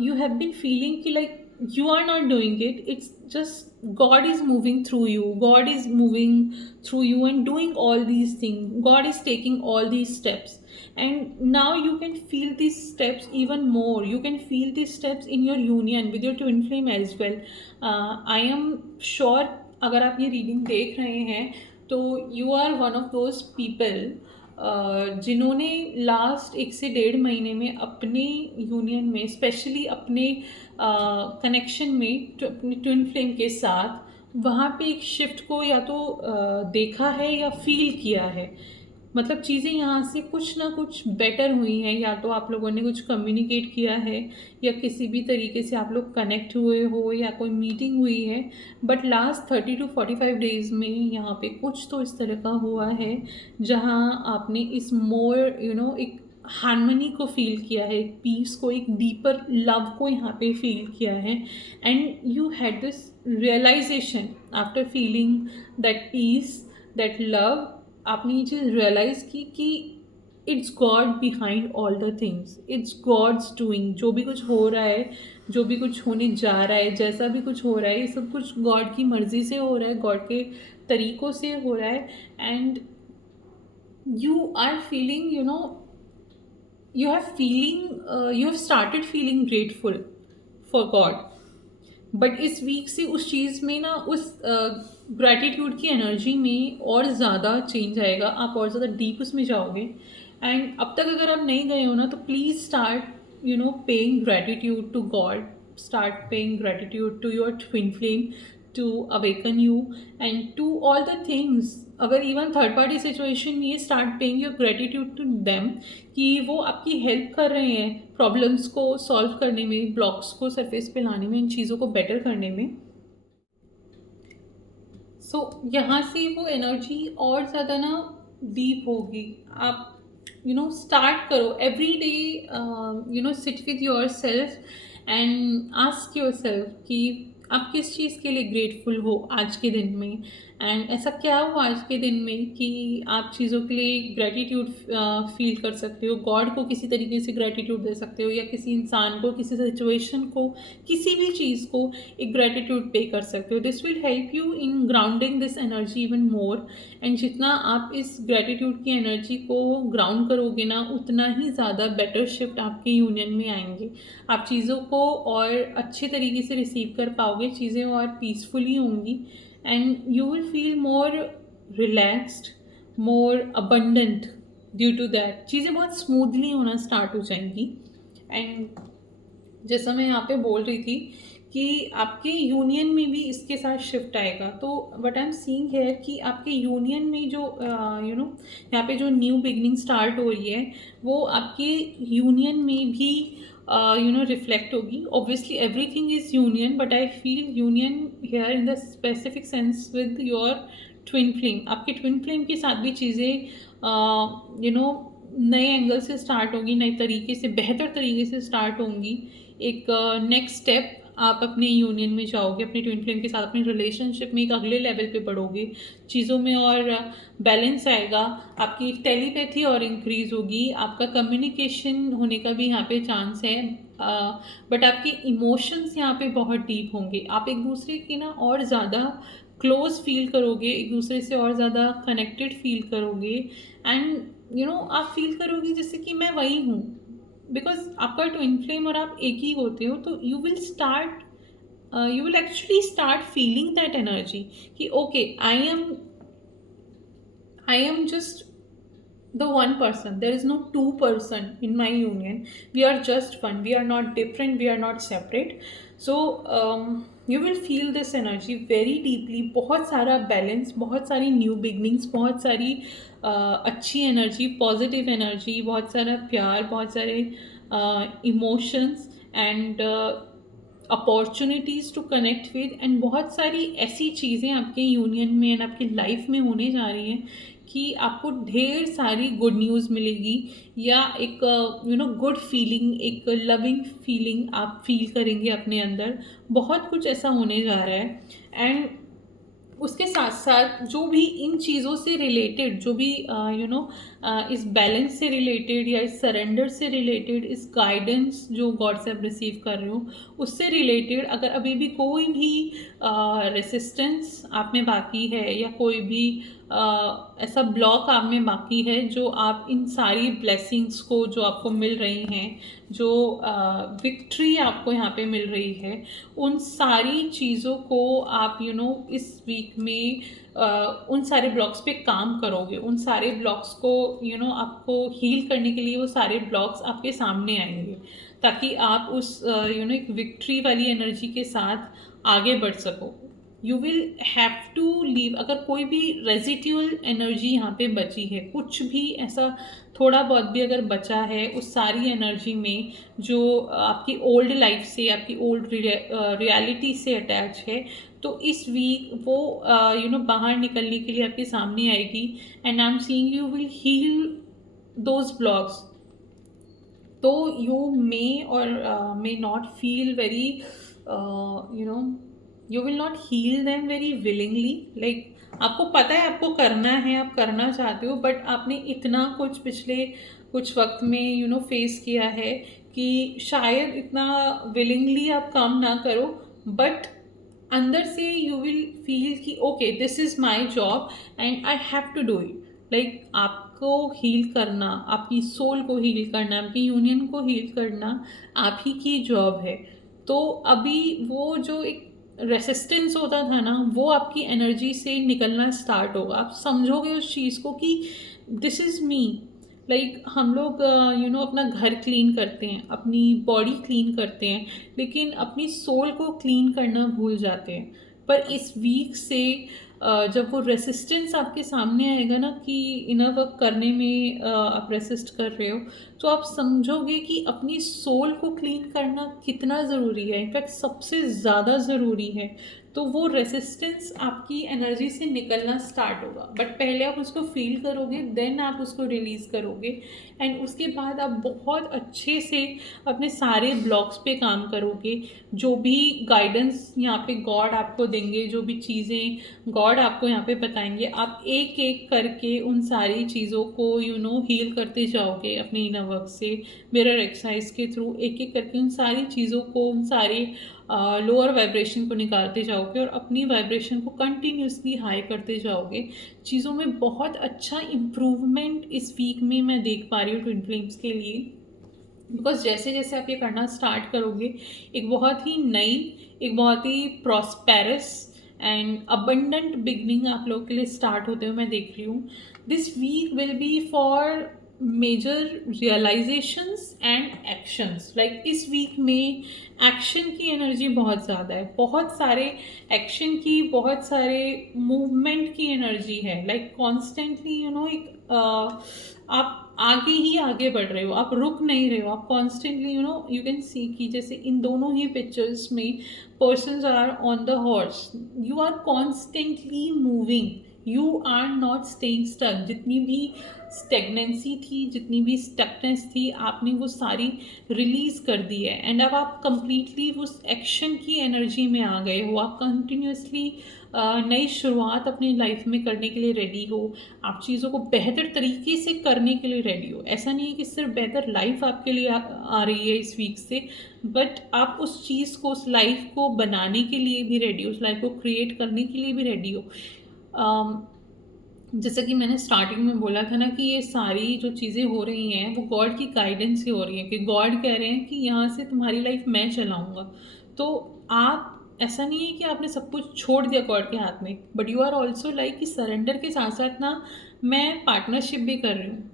यू हैव बीन फीलिंग कि like you are not doing it, it's just God is moving through you, God is moving through you and doing all these things, God is taking all these steps, and now you can feel these steps even more, you can feel these steps in your union with your twin flame as well. I am sure अगर आप ये रीडिंग देख रहे हैं तो you are one of those people जिन्होंने लास्ट 1 से 1.5 महीने में अपने यूनियन में, स्पेशली अपने कनेक्शन में अपने ट्विन फ्लेम के साथ, वहाँ पे एक शिफ्ट को या तो देखा है या फील किया है। मतलब चीज़ें यहाँ से कुछ ना कुछ बेटर हुई हैं, या तो आप लोगों ने कुछ कम्युनिकेट किया है या किसी भी तरीके से आप लोग कनेक्ट हुए हो या कोई मीटिंग हुई है, बट लास्ट 30 to 45 डेज में यहाँ पे कुछ तो इस तरह का हुआ है जहाँ आपने इस मोर एक हार्मनी को फील किया है, एक पीस को, एक डीपर लव को यहाँ पे फील किया है, and you had this realization after feeling that peace, that love. आपने ये चीज़ रियलाइज़ की कि it's God behind all the things, it's God's doing. जो भी कुछ हो रहा है, जो भी कुछ होने जा रहा है, जैसा भी कुछ हो रहा है, ये सब कुछ गॉड की मर्ज़ी से हो रहा है, गॉड के तरीक़ों से हो रहा है, and you are feeling, you have started feeling grateful for God, but इस वीक से उस चीज़ में ना, उस ग्रैटिट्यूड की एनर्जी में और ज़्यादा चेंज आएगा, आप और ज़्यादा डीप उसमें जाओगे। एंड अब तक अगर आप नहीं गए हो ना तो please start paying gratitude to God, start paying gratitude to your twin flame to awaken you and to all the things। अगर इवन थर्ड पार्टी सिचुएशन में start paying your gratitude to them, कि वो आपकी हेल्प कर रहे हैं प्रॉब्लम्स को सॉल्व करने में, ब्लॉक्स को सरफेस पे लाने में, इन चीज़ों को बेटर करने में। सो यहाँ से वो एनर्जी और ज़्यादा ना डीप होगी। आप स्टार्ट करो every day, sit with your self and ask your self कि आप किस चीज़ के लिए ग्रेटफुल हो आज के दिन में, एंड ऐसा क्या हुआ आज के दिन में कि आप चीज़ों के लिए ग्रेटिट्यूड फील कर सकते हो, गॉड को किसी तरीके से ग्रेटिट्यूड दे सकते हो, या किसी इंसान को, किसी सिचुएशन को, किसी भी चीज़ को एक ग्रेटिट्यूड पे कर सकते हो। This will help you in grounding this energy even more, and जितना आप इस ग्रेटिट्यूड की एनर्जी को ग्राउंड करोगे ना, उतना ही ज़्यादा बेटर शिफ्ट आपके यूनियन में आएंगे। आप चीज़ों को और अच्छे तरीके से रिसीव कर पाओगे, चीज़ें और पीसफुली होंगी, and you will feel more relaxed, more abundant due to that. चीज़ें बहुत स्मूथली होना स्टार्ट हो जाएंगी। एंड जैसा मैं यहाँ पे बोल रही थी कि आपके यूनियन में भी इसके साथ शिफ्ट आएगा, तो व्हाट आई एम सीइंग है कि आपके यूनियन में जो यहाँ पे जो न्यू बिगनिंग स्टार्ट हो रही है, वो आपके यूनियन में भी रिफ्लेक्ट होगी। Obviously everything is union, but I feel union here in the specific sense with your twin flame. आपके ट्विन फ्लेम के साथ भी चीज़ें नए एंगल से स्टार्ट होंगी, नए तरीके से, बेहतर तरीके से स्टार्ट होंगी। एक नेक्स्ट स्टेप आप अपने यूनियन में जाओगे, अपने ट्विन फ्लेम के साथ अपने रिलेशनशिप में एक अगले लेवल पे बढ़ोगे, चीज़ों में और बैलेंस आएगा, आपकी टेलीपैथी और इंक्रीज़ होगी, आपका कम्युनिकेशन होने का भी यहाँ पे चांस है, बट आपके इमोशंस यहाँ पे बहुत डीप होंगे। आप एक दूसरे के ना और ज़्यादा क्लोज फील करोगे, एक दूसरे से और ज़्यादा कनेक्टेड फील करोगे। एंड आप फील करोगे जैसे कि मैं वही हूँ, बिकॉज आपका ट्विन फ्लेम और आप एक ही होते हो। तो you will actually start feeling that energy कि okay, I am just the one person. There is no two person in my union. We are just one. We are not different, we are not separate. So you will feel this energy very deeply. बहुत सारा बैलेंस, बहुत सारी न्यू बिगनिंग्स, बहुत सारी अच्छी एनर्जी, पॉजिटिव एनर्जी, बहुत सारा प्यार, बहुत सारे emotions and opportunities to connect with, and बहुत सारी ऐसी चीज़ें आपके यूनियन में एंड आपकी लाइफ में होने जा रही हैं कि आपको ढेर सारी गुड न्यूज़ मिलेगी, या एक गुड फीलिंग, एक लविंग फीलिंग आप फील करेंगे अपने अंदर। बहुत कुछ ऐसा होने जा रहा है। एंड उसके साथ साथ जो भी इन चीज़ों से रिलेटेड, जो भी इस बैलेंस से रिलेटेड या इस सरेंडर से रिलेटेड, इस गाइडेंस जो गॉड से आप रिसीव कर रहे हो उससे रिलेटेड, अगर अभी भी कोई भी रेसिस्टेंस आप में बाकी है, या कोई भी ऐसा ब्लॉक आप में बाकी है, जो आप इन सारी ब्लेसिंग्स को जो आपको मिल रही हैं, जो विक्ट्री आपको यहाँ पे मिल रही है, उन सारी चीज़ों को आप इस वीक में उन सारे ब्लॉक्स पे काम करोगे। उन सारे ब्लॉक्स को आपको हील करने के लिए वो सारे ब्लॉक्स आपके सामने आएंगे, ताकि आप उस एक विक्ट्री वाली एनर्जी के साथ आगे बढ़ सको। You will have to leave, अगर कोई भी रेजिड्यूअल एनर्जी यहाँ पे बची है, कुछ भी ऐसा थोड़ा बहुत भी अगर बचा है उस सारी एनर्जी में जो आपकी ओल्ड लाइफ से, आपकी ओल्ड रियलिटी से अटैच है, तो इस वीक वो बाहर निकलने के लिए आपके सामने आएगी। And I am seeing you will heal those blocks. तो यू मे और may not feel very you will not heal them very willingly. Like आपको पता है आपको करना है, आप करना चाहते हो, बट आपने इतना कुछ पिछले कुछ वक्त में फेस किया है कि शायद इतना विलिंगली आप काम ना करो, बट अंदर से यू विल फील कि okay, this is my job and I have to do it. Like आपको हील करना, आपकी सोल को हील करना, आपकी यूनियन को हील करना आप ही की जॉब है। तो अभी वो जो एक रेसिस्टेंस होता था ना, वो आपकी एनर्जी से निकलना स्टार्ट होगा। आप समझोगे उस चीज़ को कि दिस इज़ मी। लाइक हम लोग अपना घर क्लीन करते हैं, अपनी बॉडी क्लीन करते हैं, लेकिन अपनी सोल को क्लीन करना भूल जाते हैं। पर इस वीक से जब वो रेसिस्टेंस आपके सामने आएगा ना कि इनर वर्क करने में आप रेसिस्ट कर रहे हो, तो आप समझोगे कि अपनी सोल को क्लीन करना कितना ज़रूरी है, इनफैक्ट सबसे ज़्यादा ज़रूरी है। तो वो रेसिस्टेंस आपकी एनर्जी से निकलना स्टार्ट होगा, बट पहले आप उसको फील करोगे, देन आप उसको रिलीज़ करोगे, एंड उसके बाद आप बहुत अच्छे से अपने सारे ब्लॉक्स पे काम करोगे। जो भी गाइडेंस यहाँ पे गॉड आपको देंगे, जो भी चीज़ें गॉड आपको यहाँ पे बताएंगे, आप एक एक करके उन सारी चीज़ों को हील करते जाओगे अपने इनर वर्क से, मिरर एक्सरसाइज के थ्रू एक एक करके उन सारी चीज़ों को, उन सारे लोअर वाइब्रेशन को निकालते जाओगे और अपनी वाइब्रेशन को कंटिन्यूसली हाई करते जाओगे। चीज़ों में बहुत अच्छा इम्प्रूवमेंट इस वीक में मैं देख पा रही हूँ ट्विन फ्लेम्स के लिए। बिकॉज जैसे जैसे आप ये करना स्टार्ट करोगे, एक बहुत ही नई, एक बहुत ही प्रॉस्पेरस एंड अबंडेंट बिगनिंग आप लोगों के लिए स्टार्ट होते हुए मैं देख रही हूँ। This week will be for major realizations and actions. Like इस वीक में एक्शन की एनर्जी बहुत ज़्यादा है, बहुत सारे एक्शन की, बहुत सारे मूवमेंट की एनर्जी है। लाइक कॉन्स्टेंटली एक आप आगे ही आगे बढ़ रहे हो, आप रुक नहीं रहे हो, आप कॉन्स्टेंटली यू कैन सी कि जैसे इन दोनों ही पिक्चर्स में persons are on the horse, you are constantly moving, you are not staying stuck. जितनी भी स्टेगनेंसी थी, जितनी भी स्टकनेस थी, आपने वो सारी रिलीज कर दी है। एंड अब आप कंप्लीटली उस एक्शन की एनर्जी में आ गए हो। आप कंटिन्यूसली नई शुरुआत अपनी लाइफ में करने के लिए रेडी हो। आप चीज़ों को बेहतर तरीके से करने के लिए रेडी हो। ऐसा नहीं है कि सिर्फ बेहतर लाइफ आपके लिए आ रही है इस वीक से, बट आप उस चीज़ को, उस लाइफ को बनाने के लिए भी रेडी हो, उस लाइफ को क्रिएट करने के लिए भी रेडी हो। जैसा कि मैंने स्टार्टिंग में बोला था ना कि ये सारी जो चीज़ें हो रही हैं वो गॉड की गाइडेंस से हो रही हैं, कि गॉड कह रहे हैं कि यहाँ से तुम्हारी लाइफ मैं चलाऊँगा। तो आप, ऐसा नहीं है कि आपने सब कुछ छोड़ दिया गॉड के हाथ में, but you are also like कि सरेंडर के साथ साथ ना मैं पार्टनरशिप भी कर रही हूँ।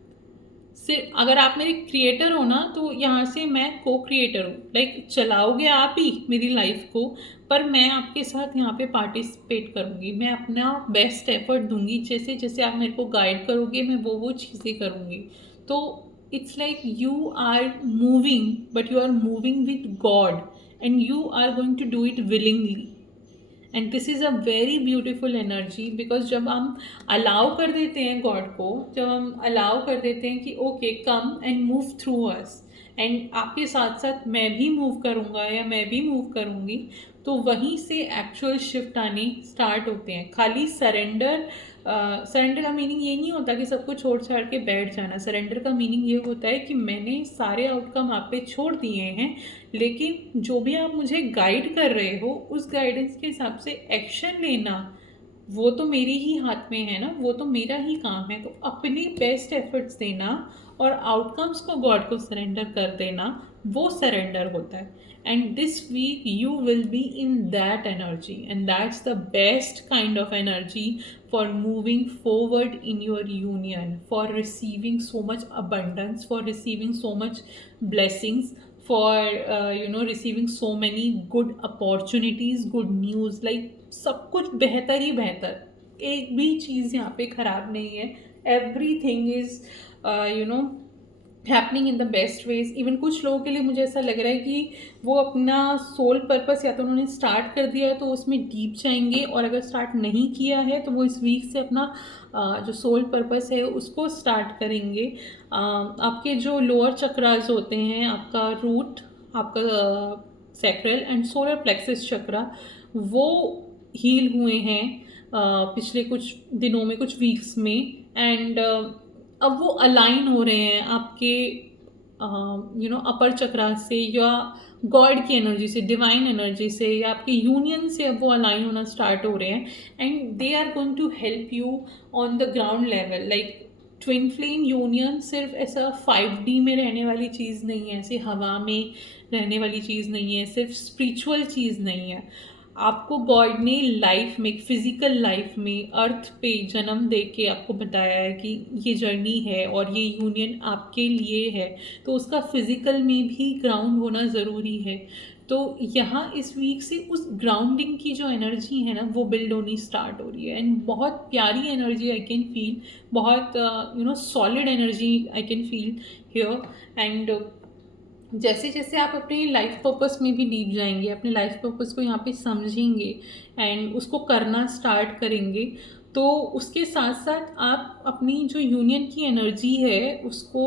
सिर्फ अगर आप मेरे क्रिएटर हो ना, तो यहाँ से मैं को क्रिएटर हूँ। लाइक चलाओगे आप ही मेरी लाइफ को, पर मैं आपके साथ यहाँ पे पार्टिसिपेट करूँगी। मैं अपना बेस्ट एफर्ट दूंगी, जैसे जैसे आप मेरे को गाइड करोगे मैं वो चीज़ें करूँगी। तो it's like you are moving, but you are moving with God, and you are going to do it willingly. And this is a very beautiful energy, because जब हम अलाउ कर देते हैं गॉड को, जब हम अलाउ कर देते हैं कि okay come and move through us, and आपके साथ साथ मैं भी मूव करूँगा या मैं भी मूव करूँगी, तो वहीं से एक्चुअल शिफ्ट आने स्टार्ट होते हैं। खाली सरेंडर, सरेंडर का मीनिंग ये नहीं होता कि सब कुछ छोड़ छाड़ के बैठ जाना। सरेंडर का मीनिंग ये होता है कि मैंने सारे आउटकम आप पे छोड़ दिए हैं, लेकिन जो भी आप मुझे गाइड कर रहे हो उस गाइडेंस के हिसाब से एक्शन लेना, वो तो मेरे ही हाथ में है ना, वो तो मेरा ही काम है। तो अपनी बेस्ट एफर्ट्स देना और आउटकम्स को गॉड को सरेंडर कर देना, वो सरेंडर होता है। And this week you will be in that energy, and that's the best kind of energy for moving forward in your union, for receiving so much abundance, for receiving so much blessings, for receiving so many good opportunities, good news, like सब कुछ बेहतर ही बेहतर। एक भी चीज़ यहाँ पे ख़राब नहीं है। Everything is happening in the best veg. Even कुछ लोगों के लिए मुझे ऐसा लग रहा है कि वो अपना सोल पर्पस या तो उन्होंने स्टार्ट कर दिया है तो उसमें डीप जाएंगे, और अगर स्टार्ट नहीं किया है तो वो इस वीक से अपना जो सोल पर्पस है उसको स्टार्ट करेंगे। आपके जो लोअर चक्रास होते हैं, आपका रूट, आपका सैक्रल एंड सोलर प्लेक्सस चक्रा, वो हील हुए हैं पिछले कुछ दिनों में, कुछ वीक्स में। एंड अब वो अलाइन हो रहे हैं आपके अपर चक्रा से, या गॉड की एनर्जी से, डिवाइन एनर्जी से, या आपके यूनियन से अब वो अलाइन होना स्टार्ट हो रहे हैं। And they are going to help you on the ground level. Like twin flame union सिर्फ ऐसा 5D में रहने वाली चीज़ नहीं है, ऐसे हवा में रहने वाली चीज़ नहीं है, सिर्फ स्पिरिचुअल चीज़ नहीं है। आपको गॉड ने लाइफ में, फिजिकल लाइफ में, अर्थ पे जन्म दे के आपको बताया है कि ये जर्नी है और ये यूनियन आपके लिए है, तो उसका फिजिकल में भी ग्राउंड होना ज़रूरी है। तो यहाँ इस वीक से उस ग्राउंडिंग की जो एनर्जी है ना, वो बिल्ड होनी स्टार्ट हो रही है। एंड बहुत प्यारी एनर्जी आई कैन फील, बहुत solid energy I can feel here. And जैसे जैसे आप अपने लाइफ पर्पस में भी डीप जाएंगे, अपने लाइफ पर्पस को यहाँ पे समझेंगे एंड उसको करना स्टार्ट करेंगे, तो उसके साथ साथ आप अपनी जो यूनियन की एनर्जी है उसको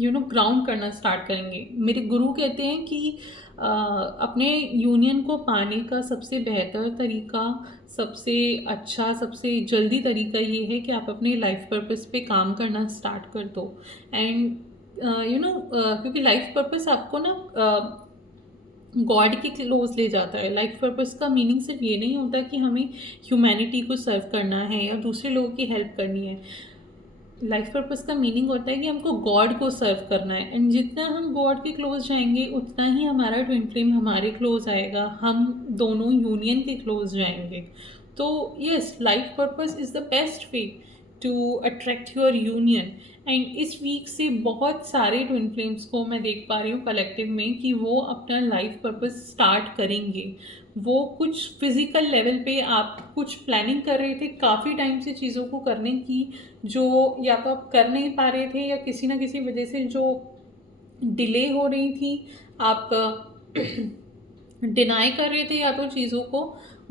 ग्राउंड करना स्टार्ट करेंगे। मेरे गुरु कहते हैं कि अपने यूनियन को पाने का सबसे बेहतर तरीका, सबसे अच्छा, सबसे जल्दी तरीका ये है कि आप अपने लाइफ पर्पस पे काम करना स्टार्ट कर दो। एंड क्योंकि लाइफ पर्पस आपको ना गॉड के क्लोज ले जाता है। लाइफ पर्पस का मीनिंग सिर्फ ये नहीं होता कि हमें ह्यूमैनिटी को सर्व करना है या दूसरे लोगों की हेल्प करनी है। लाइफ पर्पस का मीनिंग होता है कि हमको गॉड को सर्व करना है। एंड जितना हम गॉड के क्लोज जाएंगे उतना ही हमारा ट्विन फ्लेम हमारे क्लोज आएगा, हम दोनों यूनियन के क्लोज जाएंगे। तो yes, life purpose is the best way to attract your union. And इस वीक से बहुत सारे ट्विन फ्लेम्स को मैं देख पा रही हूँ कलेक्टिव में कि वो अपना लाइफ पर्पस स्टार्ट करेंगे। वो कुछ फिजिकल लेवल पे आप कुछ प्लानिंग कर रहे थे काफ़ी टाइम से चीज़ों को करने की, जो या तो आप कर नहीं पा रहे थे या किसी ना किसी वजह से जो डिले हो रही थी, आप डिनाई कर रहे थे या तो चीज़ों को,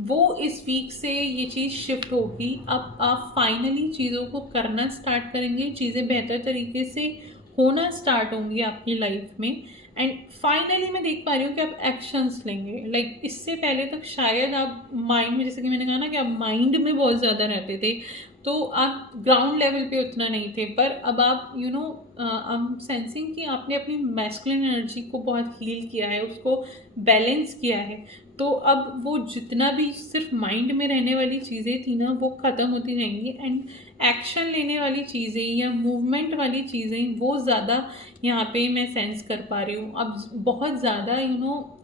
वो इस वीक से ये चीज़ शिफ्ट होगी। अब आप फाइनली चीज़ों को करना स्टार्ट करेंगे, चीज़ें बेहतर तरीके से होना स्टार्ट होंगी आपकी लाइफ में। एंड फाइनली मैं देख पा रही हूँ कि आप एक्शंस लेंगे। लाइक इससे पहले तक शायद आप माइंड में, जैसे कि मैंने कहा ना कि आप माइंड में बहुत ज़्यादा रहते थे, तो आप ग्राउंड लेवल पे उतना नहीं थे। पर अब आप आई एम सेंसिंग कि आपने अपनी मैस्कुलिन एनर्जी को बहुत हील किया है, उसको बैलेंस किया है। तो अब वो जितना भी सिर्फ माइंड में रहने वाली चीज़ें थी ना, वो ख़त्म होती जाएंगी। एंड एक्शन लेने वाली चीज़ें या मूवमेंट वाली चीज़ें वो ज़्यादा यहाँ पे मैं सेंस कर पा रही हूँ। अब बहुत ज़्यादा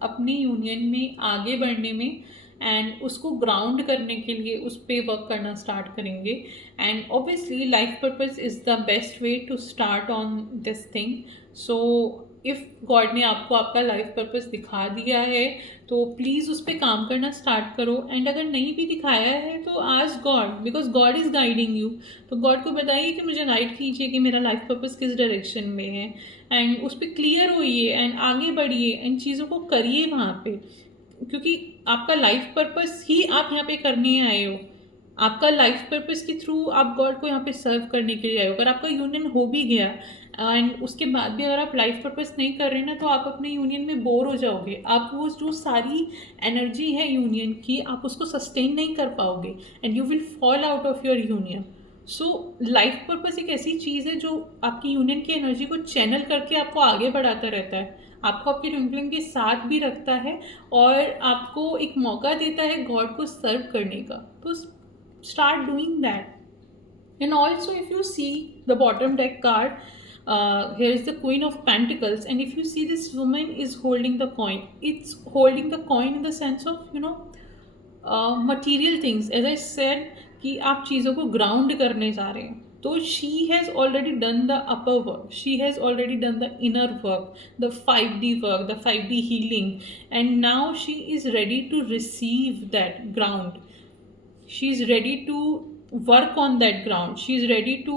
अपनी यूनियन में आगे बढ़ने में एंड उसको ग्राउंड करने के लिए उस पर वर्क करना स्टार्ट करेंगे। And obviously life purpose is the best way to start on this thing. So if God ने आपको आपका लाइफ पर्पस दिखा दिया है तो प्लीज़ उस पर काम करना स्टार्ट करो। एंड अगर नहीं भी दिखाया है तो ask God, because God is guiding you. तो गॉड को बताइए कि मुझे गाइड कीजिए कि मेरा लाइफ पर्पस किस डायरेक्शन में है। एंड उस पर क्लियर होइए एंड आगे बढ़िए एंड चीज़ों को करिए वहाँ पे, क्योंकि आपका लाइफ पर्पस ही आप यहाँ पे करने आए हो। आपका लाइफ पर्पस के थ्रू आप गॉड को यहाँ पे सर्व करने के लिए आए हो। अगर आपका यूनियन हो भी गया एंड उसके बाद भी अगर आप लाइफ पर्पस नहीं कर रहे ना, तो आप अपने यूनियन में बोर हो जाओगे। आप वो जो सारी एनर्जी है यूनियन की, आप उसको सस्टेन नहीं कर पाओगे and you will fall out of your union. So life purpose एक ऐसी चीज़ है जो आपकी यूनियन की एनर्जी को चैनल करके आपको आगे बढ़ाता रहता है, आपको आपके ट्विंकलिंग के साथ भी रखता है और आपको एक मौका देता है गॉड को सर्व करने का। तो start doing that. And also, if you see the bottom deck card, here is the Queen of Pentacles, and if you see this woman is holding the coin, it's holding the coin in the sense of material things. As I said कि आप चीज़ों को ग्राउंड करने जा रहे हैं, तो she has already done the upper work, she has already done the inner work, the 5D work, the 5D healing, and now she is ready to receive that ground. She is ready to work on that ground. She is ready to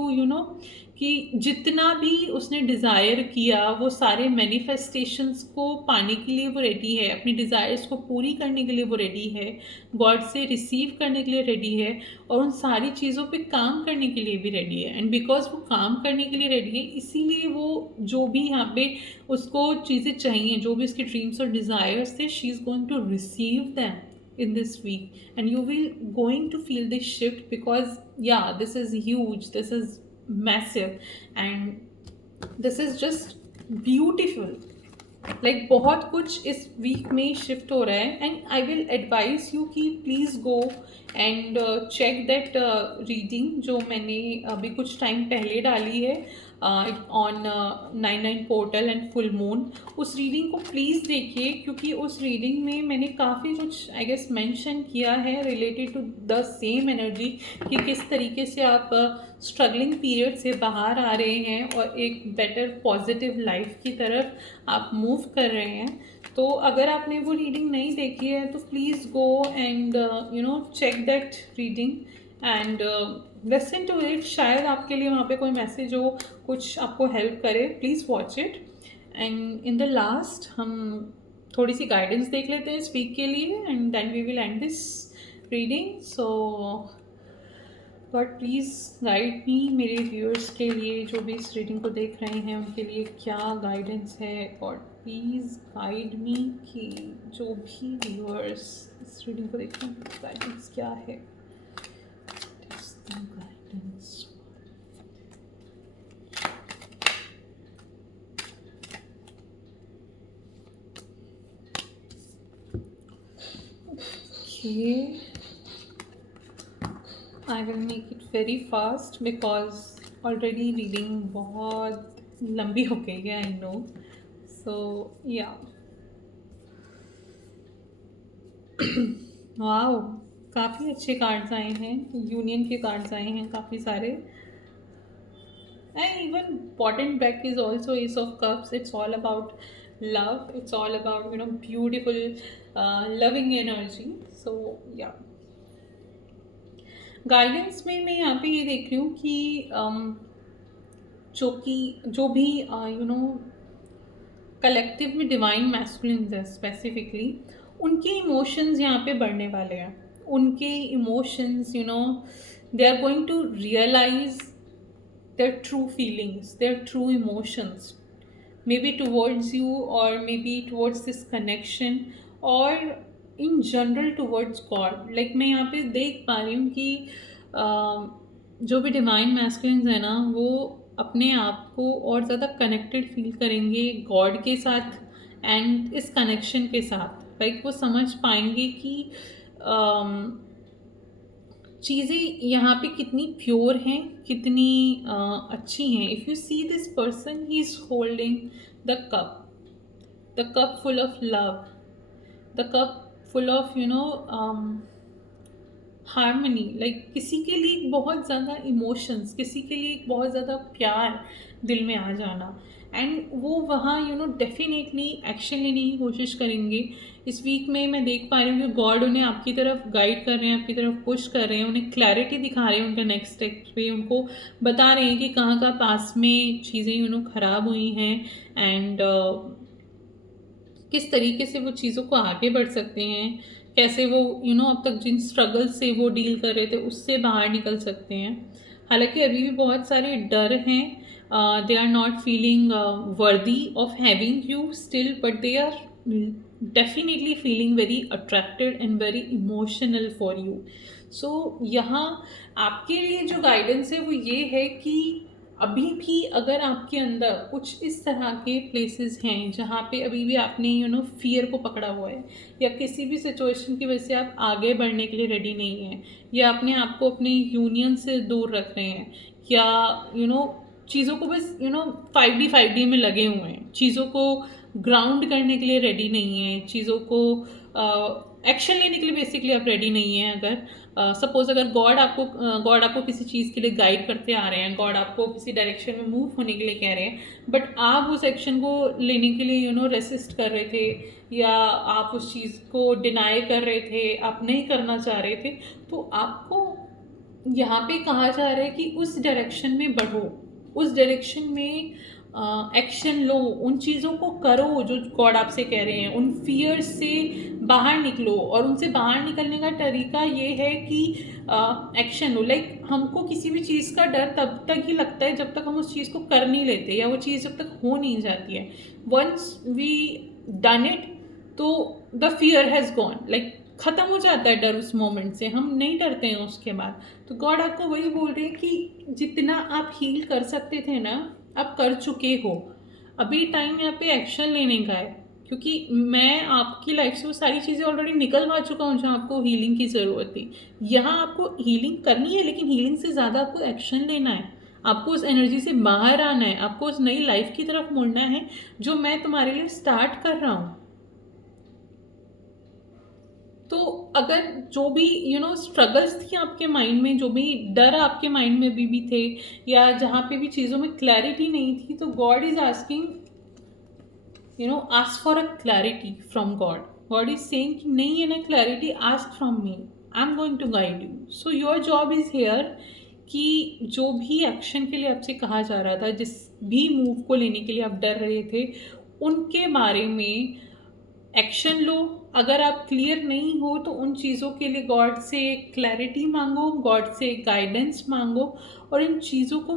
कि जितना भी उसने डिज़ायर किया वो सारे मैनिफेस्टेशंस को पाने के लिए वो रेडी है, अपनी डिज़ायर्स को पूरी करने के लिए वो रेडी है, गॉड से रिसीव करने के लिए रेडी है और उन सारी चीज़ों पे काम करने के लिए भी रेडी है। एंड बिकॉज वो काम करने के लिए रेडी है, इसीलिए वो जो भी यहाँ पे उसको चीज़ें चाहिए, जो भी उसके ड्रीम्स और डिज़ायर्स थे, she is going to receive them in this week, and you will going to feel this shift because yeah, this is huge, this is massive, and this is just beautiful. Like बहुत कुछ इस वीक में शिफ्ट हो रहा है। And I will advise you कि please go and check that reading जो मैंने अभी कुछ टाइम पहले डाली है on 99 portal and full moon. उस रीडिंग को प्लीज़ देखिए, क्योंकि उस रीडिंग में मैंने काफ़ी कुछ आई गेस मेंशन किया है related to the same energy कि किस तरीके से आप स्ट्रगलिंग पीरियड से बाहर आ रहे हैं और एक बेटर पॉजिटिव लाइफ की तरफ आप मूव कर रहे हैं। तो अगर आपने वो रीडिंग नहीं देखी है तो please go and check that reading and listen to it. शायद आपके लिए वहाँ पे कोई मैसेज हो, कुछ आपको हेल्प करे, please watch it. And in the last हम थोड़ी सी गाइडेंस देख लेते हैं इस वीक के लिए and then we will end this reading. So God please guide me, मेरे व्यूअर्स के लिए जो भी इस रीडिंग को देख रहे हैं उनके लिए क्या गाइडेंस है। गॉड प्लीज़ गाइड मी कि जो भी व्यूअर्स इस रीडिंग को देख रहे हैं गाइडेंस क्या है। Guidance okay, I will make it very fast because already reading बहुत लंबी हो गई है, आई नो। सो या वाओ, काफ़ी अच्छे कार्ड्स आए हैं, यूनियन के कार्ड्स आए हैं काफ़ी सारे। And even bottom back is also ace of cups. It's all about love, it's all about beautiful loving energy. So yeah guidance में मैं यहाँ पे ये देख रही हूँ कि जो भी कलेक्टिव में डिवाइन मैस्कुलिन है स्पेसिफिकली, उनके इमोशंस यहाँ पे बढ़ने वाले हैं। उनके emotions they are going to realize their true feelings, their true emotions, maybe towards you, or maybe towards this connection, or in general towards God. Like मैं यहाँ पे देख पा रही हूँ कि जो भी डिवाइन मैस्कुलिन्स है ना, वो अपने आप को और ज़्यादा कनेक्टेड फील करेंगे गॉड के साथ एंड इस कनेक्शन के साथ। लाइक वो समझ पाएंगे कि चीज़ें यहाँ पे कितनी प्योर हैं, कितनी अच्छी हैं। If you see this person, he is holding the cup full of love, the cup full of harmony. Like किसी के लिए एक बहुत ज़्यादा इमोशंस, किसी के लिए एक बहुत ज़्यादा प्यार दिल में आ जाना, एंड वो वहाँ डेफिनेटली एक्शन लेने की कोशिश करेंगे। इस वीक में मैं देख पा रही हूँ कि गॉड उन्हें आपकी तरफ गाइड कर रहे हैं, आपकी तरफ पुश कर रहे हैं, उन्हें क्लैरिटी दिखा रहे हैं उनके नेक्स्ट स्टेप पे, उनको बता रहे हैं कि कहाँ कहाँ पास में चीज़ें ख़राब हुई हैं, एंड किस तरीके से वो चीज़ों को आगे बढ़ सकते हैं, कैसे वो अब तक जिन स्ट्रगल से वो डील कर रहे थे उससे बाहर निकल सकते हैं। हालांकि अभी भी बहुत सारे डर हैं, they are not feeling worthy of having you still, but they are definitely feeling very attracted and very emotional for you. So यहाँ आपके लिए जो गाइडेंस है वो ये है कि अभी भी अगर आपके अंदर कुछ इस तरह के प्लेसेस हैं जहाँ पे अभी भी आपने फियर को पकड़ा हुआ है, या किसी भी सिचुएशन की वजह से आप आगे बढ़ने के लिए रेडी नहीं हैं, या अपने आप को अपने यूनियन से दूर रख रहे हैं, या चीज़ों को बस 5D में लगे हुए हैं, चीज़ों को ग्राउंड करने के लिए रेडी नहीं है, चीज़ों को एक्शन लेने के लिए बेसिकली आप रेडी नहीं हैं। अगर सपोज अगर गॉड आपको किसी चीज़ के लिए गाइड करते आ रहे हैं, गॉड आपको किसी डायरेक्शन में मूव होने के लिए कह रहे हैं, बट आप उस एक्शन को लेने के लिए रेसिस्ट कर रहे थे, या आप उस चीज़ को डिनाई कर रहे थे, आप नहीं करना चाह रहे थे, तो आपको यहाँ पे कहा जा रहा है कि उस डायरेक्शन में बढ़ो, उस डायरेक्शन में एक्शन लो, उन चीज़ों को करो जो गॉड आपसे कह रहे हैं, उन फियर्स से बाहर निकलो। और उनसे बाहर निकलने का तरीका ये है कि एक्शन लो। लाइक हमको किसी भी चीज़ का डर तब तक ही लगता है जब तक हम उस चीज़ को कर नहीं लेते, या वो चीज़ जब तक हो नहीं जाती है। वंस वी डन इट, तो the fear has gone, like ख़त्म हो जाता है डर उस मोमेंट से, हम नहीं डरते हैं उसके बाद। तो गॉड आपको वही बोल रहे हैं कि जितना आप हील कर सकते थे ना, आप कर चुके हो। अभी टाइम यहाँ पे एक्शन लेने का है, क्योंकि मैं आपकी लाइफ से वो सारी चीज़ें ऑलरेडी निकलवा चुका हूँ जहाँ आपको हीलिंग की ज़रूरत थी। यहाँ आपको हीलिंग करनी है, लेकिन हीलिंग से ज़्यादा आपको एक्शन लेना है, आपको उस एनर्जी से बाहर आना है, आपको उस नई लाइफ की तरफ मुड़ना है जो मैं तुम्हारे लिए स्टार्ट कर रहा हूँ। तो अगर जो भी स्ट्रगल्स थी आपके माइंड में, जो भी डर आपके माइंड में भी थे, या जहाँ पे भी चीज़ों में क्लैरिटी नहीं थी, तो God is asking ask for a clarity from God. God is saying कि नहीं है ना clarity, ask from me, I am going to guide you. So your job is here कि जो भी एक्शन के लिए आपसे कहा जा रहा था, जिस भी मूव को लेने के लिए आप डर रहे थे, उनके बारे में एक्शन लो। अगर आप क्लियर नहीं हो तो उन चीज़ों के लिए गॉड से क्लैरिटी मांगो, गॉड से गाइडेंस मांगो, और इन चीज़ों को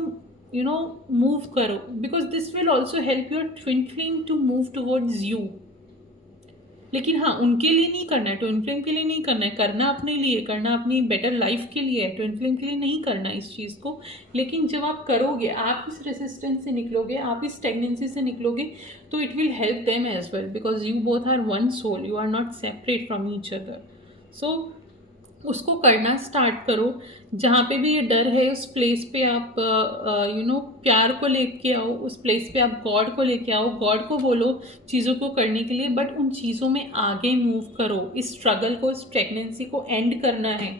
मूव करो, because this will also help your twin flame to move towards you. लेकिन हाँ, उनके लिए नहीं करना है, ट्विन फ्लेम के लिए नहीं करना है, करना अपने लिए, करना अपनी बेटर लाइफ के लिए है, ट्विन फ्लेम के लिए नहीं करना इस चीज़ को। लेकिन जब आप करोगे, आप इस रेसिस्टेंस से निकलोगे, आप इस स्टेगनेंसी से निकलोगे, तो it will help them as well, because you both are one soul, you are not separate from each other. So उसको करना स्टार्ट करो। जहाँ पे भी ये डर है, उस प्लेस पे आप प्यार को लेके आओ, उस प्लेस पे आप गॉड को लेके आओ, गॉड को बोलो चीज़ों को करने के लिए, बट उन चीज़ों में आगे मूव करो। इस स्ट्रगल को, इस प्रेगनेंसी को एंड करना है,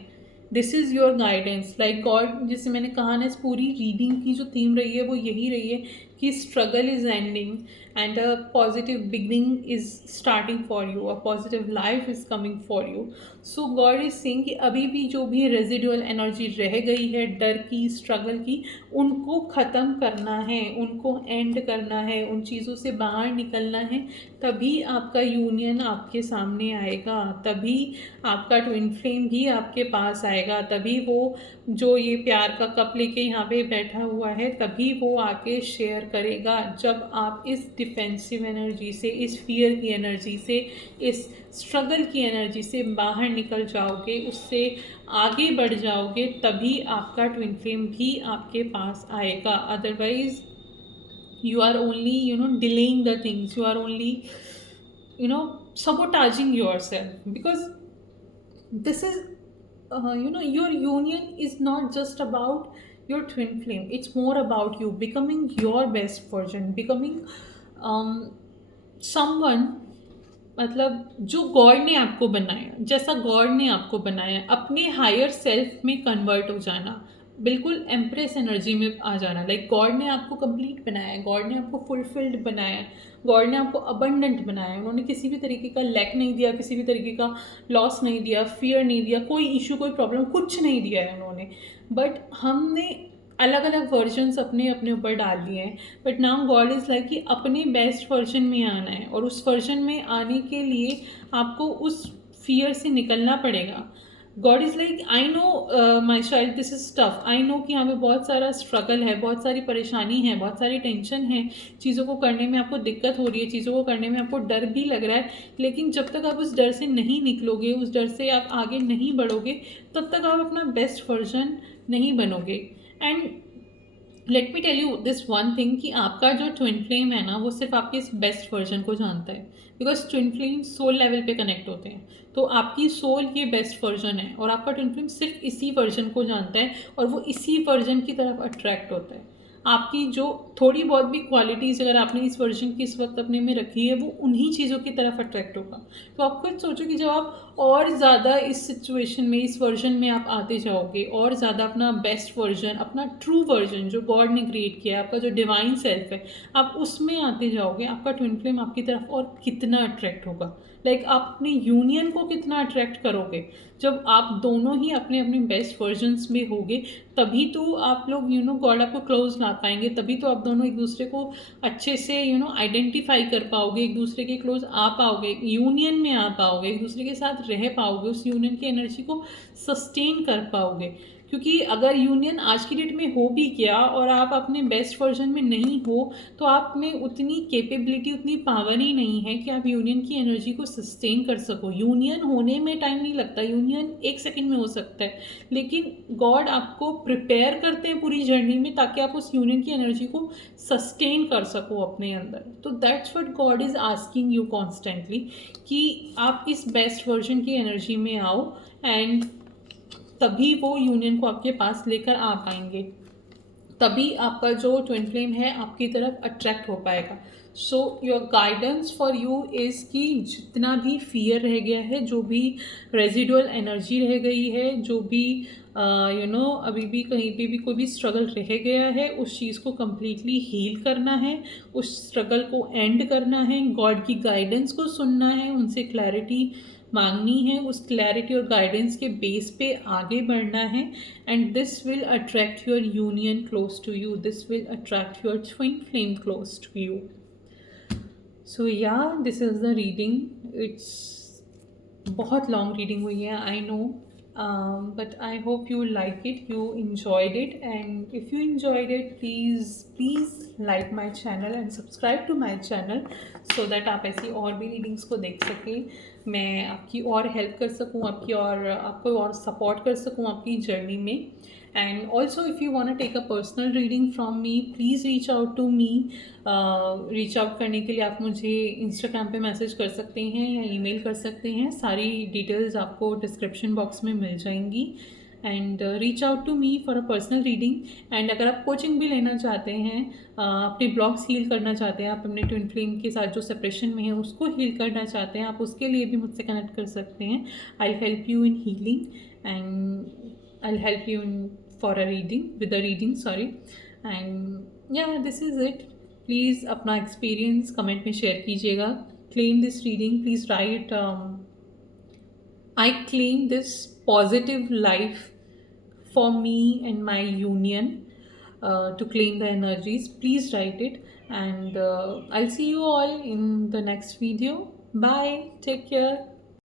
this is your guidance, like God, जैसे मैंने कहा ना, इस पूरी रीडिंग की जो थीम रही है वो यही रही है कि struggle is ending and a positive beginning is starting for you, a positive life is coming for you. So God is saying कि अभी भी जो भी रेजिडुअल एनर्जी रह गई है डर की, स्ट्रगल की, उनको ख़त्म करना है, उनको एंड करना है, उन चीज़ों से बाहर निकलना है. तभी आपका यूनियन आपके सामने आएगा, तभी आपका ट्विन फ्लेम भी आपके पास आएगा, तभी वो जो ये प्यार का कप लेके यहाँ पे बैठा हुआ है तभी वो आके शेयर करेगा. जब आप इस डिफेंसिव एनर्जी से, इस फियर की एनर्जी से, इस स्ट्रगल की एनर्जी से बाहर निकल जाओगे, उससे आगे बढ़ जाओगे, तभी आपका ट्विन फ्लेम भी आपके पास आएगा. Otherwise you are only, delaying the things, you are only, sabotaging yourself, because this is, your union is not just about your twin flame, it's more about you becoming your best version, becoming someone, मतलब जो गॉड ने आपको बनाया, जैसा गॉड ने आपको बनाया, अपने हायर सेल्फ में कन्वर्ट हो जाना, बिल्कुल एम्प्रेस एनर्जी में आ जाना. लाइक गॉड ने आपको कंप्लीट बनाया है, गॉड ने आपको फुलफिल्ड बनाया है, गॉड ने आपको अबंडेंट बनाया है. उन्होंने किसी भी तरीके का लैक नहीं दिया, किसी भी तरीके का लॉस नहीं दिया, फियर नहीं दिया, कोई इशू, कोई प्रॉब्लम, कुछ नहीं दिया है उन्होंने. बट हमने अलग अलग वर्जन्स अपने अपने ऊपर डाल दिए हैं. But now God is like कि अपने बेस्ट वर्जन में आना है, और उस वर्जन में आने के लिए आपको उस फियर से निकलना पड़ेगा. God is like, I know my child, this is tough, I know कि यहाँ पे बहुत सारा स्ट्रगल है, बहुत सारी परेशानी है, बहुत सारी टेंशन है, चीज़ों को करने में आपको दिक्कत हो रही है, चीज़ों को करने में आपको डर भी लग रहा है. लेकिन जब तक आप उस डर से नहीं निकलोगे, उस डर से आप आगे नहीं बढ़ोगे, तब तक आप अपना बेस्ट वर्जन नहीं बनोगे. And let me tell you this one thing कि आपका जो ट्विन फ्लेम है ना, वो सिर्फ आपके इस बेस्ट वर्जन को जानता है. Because twin flame soul level पे कनेक्ट होते हैं, तो आपकी सोल ये बेस्ट वर्जन है, और आपका ट्विन फ्लेम सिर्फ इसी वर्जन को जानता है, और वो इसी वर्जन की तरफ अट्रैक्ट होता है. आपकी जो थोड़ी बहुत भी क्वालिटीज़ अगर आपने इस वर्जन की इस वक्त अपने में रखी है, वो उन्हीं चीज़ों की तरफ अट्रैक्ट होगा. तो आप खुद सोचो कि जब आप और ज़्यादा इस सिचुएशन में, इस वर्जन में आप आते जाओगे, और ज़्यादा अपना बेस्ट वर्जन, अपना ट्रू वर्जन जो गॉड ने क्रिएट किया है, आपका जो डिवाइन सेल्फ है, आप उसमें आते जाओगे, आपका ट्विन फ्लेम आपकी तरफ और कितना अट्रैक्ट होगा. लाइक आप अपने यूनियन को कितना अट्रैक्ट करोगे. जब आप दोनों ही अपने अपने बेस्ट वर्जन्स में होगे, तभी तो आप लोग, गॉड आपको क्लोज ला पाएंगे, तभी तो आप दोनों एक दूसरे को अच्छे से आइडेंटिफाई कर पाओगे, एक दूसरे के क्लोज आ पाओगे, यूनियन में आ पाओगे, एक दूसरे के साथ रह पाओगे, उस यूनियन की एनर्जी को सस्टेन कर पाओगे. क्योंकि अगर यूनियन आज की डेट में हो भी गया और आप अपने बेस्ट वर्जन में नहीं हो, तो आप में उतनी कैपेबिलिटी, उतनी पावर ही नहीं है कि आप यूनियन की एनर्जी को सस्टेन कर सको. यूनियन होने में टाइम नहीं लगता, यूनियन एक सेकंड में हो सकता है, लेकिन गॉड आपको प्रिपेयर करते हैं पूरी जर्नी में, ताकि आप उस यूनियन की एनर्जी को सस्टेन कर सको अपने अंदर. तो that's what God is asking you constantly, कि आप इस बेस्ट वर्जन की एनर्जी में आओ, एंड तभी वो यूनियन को आपके पास लेकर आ पाएंगे, तभी आपका जो ट्विन फ्लेम है आपकी तरफ अट्रैक्ट हो पाएगा. So your guidance for you is कि जितना भी फियर रह गया है, जो भी रेजिडुअल एनर्जी रह गई है, जो भी अभी भी कहीं पे भी कोई भी स्ट्रगल रह गया है, उस चीज़ को कम्प्लीटली हील करना है, उस स्ट्रगल को एंड करना है, गॉड की गाइडेंस को सुनना है, उनसे क्लैरिटी मांगनी है, उस क्लैरिटी और गाइडेंस के बेस पे आगे बढ़ना है. And this will attract your union close to you, this will attract your twin flame close to you. So yeah, this is the reading. It's बहुत लॉन्ग रीडिंग हुई है, I know, but I hope you like it, you enjoyed it, and if you enjoyed it, please like my channel and subscribe to my channel, so that आप ऐसी और भी रीडिंग्स को देख सकें, मैं आपकी और हेल्प कर सकूं, आपको और सपोर्ट कर सकूं आपकी जर्नी में. And also, if you want to take a personal reading from me, please reach out to me. Reach out करने के लिए आप मुझे इंस्टाग्राम पे मैसेज कर सकते हैं या ईमेल कर सकते हैं. सारी डिटेल्स आपको डिस्क्रिप्शन बॉक्स में मिल जाएंगी. And reach out to me for a personal reading. And अगर आप कोचिंग भी लेना चाहते हैं, अपने ब्लॉक्स हील करना चाहते हैं, आप अपने ट्विन फ्लेम के साथ जो सेपरेशन में है उसको हील करना चाहते हैं, आप उसके लिए भी मुझसे कनेक्ट कर सकते हैं. I help you in healing. and I'll help you for a reading with a reading. Sorry, and yeah, this is it. Please अपना experience comment में share कीजिएगा. Claim this reading. Please write. I claim this positive life for me and my union to claim the energies. Please write it, and I'll see you all in the next video. Bye. Take care.